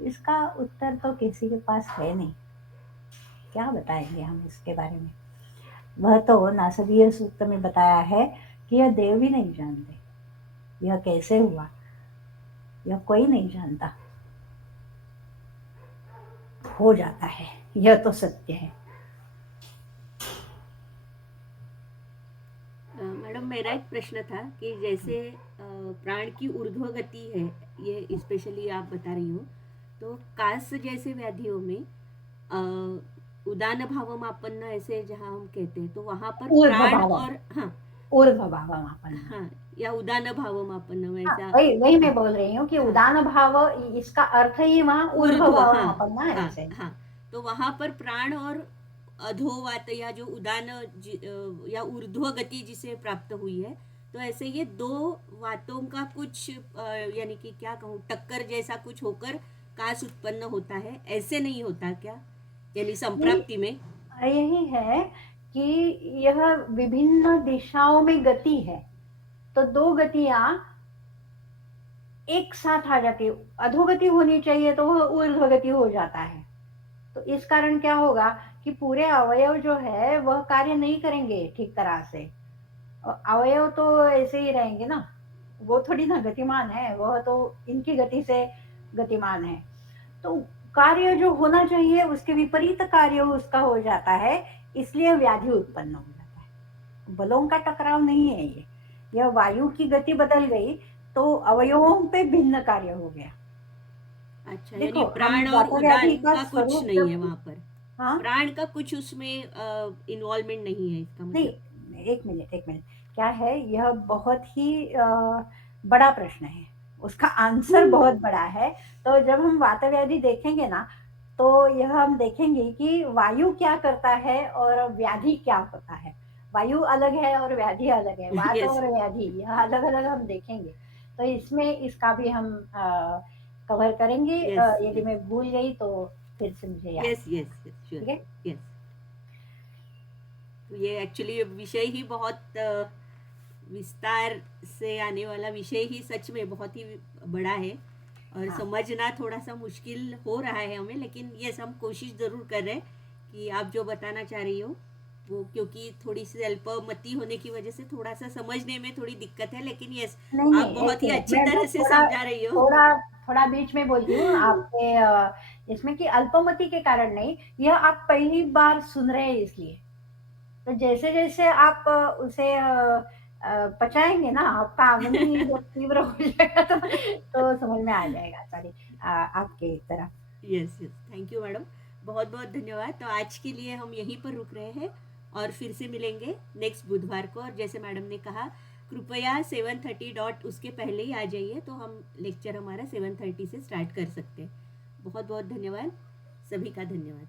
इसका उत्तर तो किसी के पास है नहीं। क्या बताएंगे हम इसके बारे में? वह तो नासदीय सूक्त में बताया है कि यह देव भी नहीं जानते यह कैसे हुआ, यह कोई नहीं जानता। हो जाता है, यह तो सत्य है। मैडम, मेरा एक प्रश्न था कि जैसे प्राण की ऊर्ध्व गति है, ये स्पेशली आप बता रही हो, तो कास जैसे व्याधियों में उदान भावमापन्न ऐसे जहाँ हम कहते हैं, तो वहाँ पर प्राण और ऊर्ध्व भावमापन्न, हाँ, या उदान भावमापन्न वैसा। वही मैं बोल रही हूँ कि उदान भाव, इसका अर्थ ही वहाँ ऊर्ध्व भावमापन्न है ऐसे। हाँ, तो वहाँ पर प्राण और अधोवात या जो उदान या ऊर्ध्व गति जिसे प्राप्त हुई है, तो ऐसे ये दो वातों का कुछ यानी कि क्या कहूँ, टक्कर जैसा कुछ होकर कास उत्पन्न होता है, ऐसे नहीं होता क्या? यानी संप्राप्ति में यही है कि यह विभिन्न दिशाओं में गति है, तो दो गतियां एक साथ आ जाती है। अधोगति होनी चाहिए तो वह ऊर्ध्वगति हो जाता है। तो इस कारण क्या होगा कि पूरे अवयव जो है वह कार्य नहीं करेंगे ठीक तरह से। अवयव तो ऐसे ही रहेंगे ना, वो थोड़ी ना गतिमान है, वह तो इनकी गति से गतिमान है। तो कार्य जो होना चाहिए उसके विपरीत कार्य उसका हो जाता है, इसलिए व्याधि उत्पन्न हो जाता है। बलों का टकराव नहीं है ये। यह वायु की गति बदल गई तो अवयवों पे भिन्न कार्य हो गया। अच्छा, देखो यानी हम प्राण और वातव्याधि उदान का का कुछ स्वरूप नहीं है जब, वहां पर। हाँ, प्राण का कुछ उसमें इन्वॉल्वमेंट नहीं है, इसका नहीं, मतलब। एक मिनट, एक मिनट, क्या है, यह बहुत ही बड़ा प्रश्न है, उसका आंसर बहुत बड़ा है। तो जब हम वातव्याधि देखेंगे ना, तो यह हम देखेंगे कि वायु क्या करता है और व्याधि क्या होता है। वायु अलग है और व्याधि अलग है, वात यस, और व्याधि यह अलग अलग हम देखेंगे। तो इसमें इसका भी हम कवर करेंगे। यस, यदि यस, मैं भूल गई तो फिर से मुझे याद यस, दिलाना। यस, यस, श्योर, ठीक है। यस। तो ये एक्चुअली विषय ही बहुत विस्तार से आने वाला विषय ही सच में बहुत ही बड़ा है, और हाँ, समझना थोड़ा सा मुश्किल हो रहा है हमें, लेकिन यस, हम कोशिश ज़रूर कर रहे हैं कि आप जो बताना चाह रही हो वो, क्योंकि थोड़ी सी अल्पमति होने की वजह से थोड़ा सा समझने में थोड़ी दिक्कत है, लेकिन यस, नहीं, आप नहीं, एक बहुत ही मिनट, अच्छी मैं तरह बस से थोड़ा समझा रही हो। थोड़ा थोड़ा बीच में बोलती हूँ आपके इसमें कि अल्पमति के कारण नहीं, यह आप पहली बार सुन रहे हैं इसलिए। तो जैसे जैसे आप उसे पचाएंगे ना, आपका आमनी जब तीव्र हो जाएगा तो समझ में आ जाएगा सारी आपके तरफ। Yes, yes, thank you madam, बहुत बहुत धन्यवाद। तो आज के लिए हम यहीं पर रुक रहे हैं, और फिर से मिलेंगे नेक्स्ट बुधवार को। और जैसे मैडम ने कहा, कृपया 7:30 डॉट उसके पहले ही आ जाइए, तो हम लेक्चर हमारा 7:30 से स्टार्ट कर सकते हैं। बहुत बहुत धन्यवाद, सभी का धन्यवाद।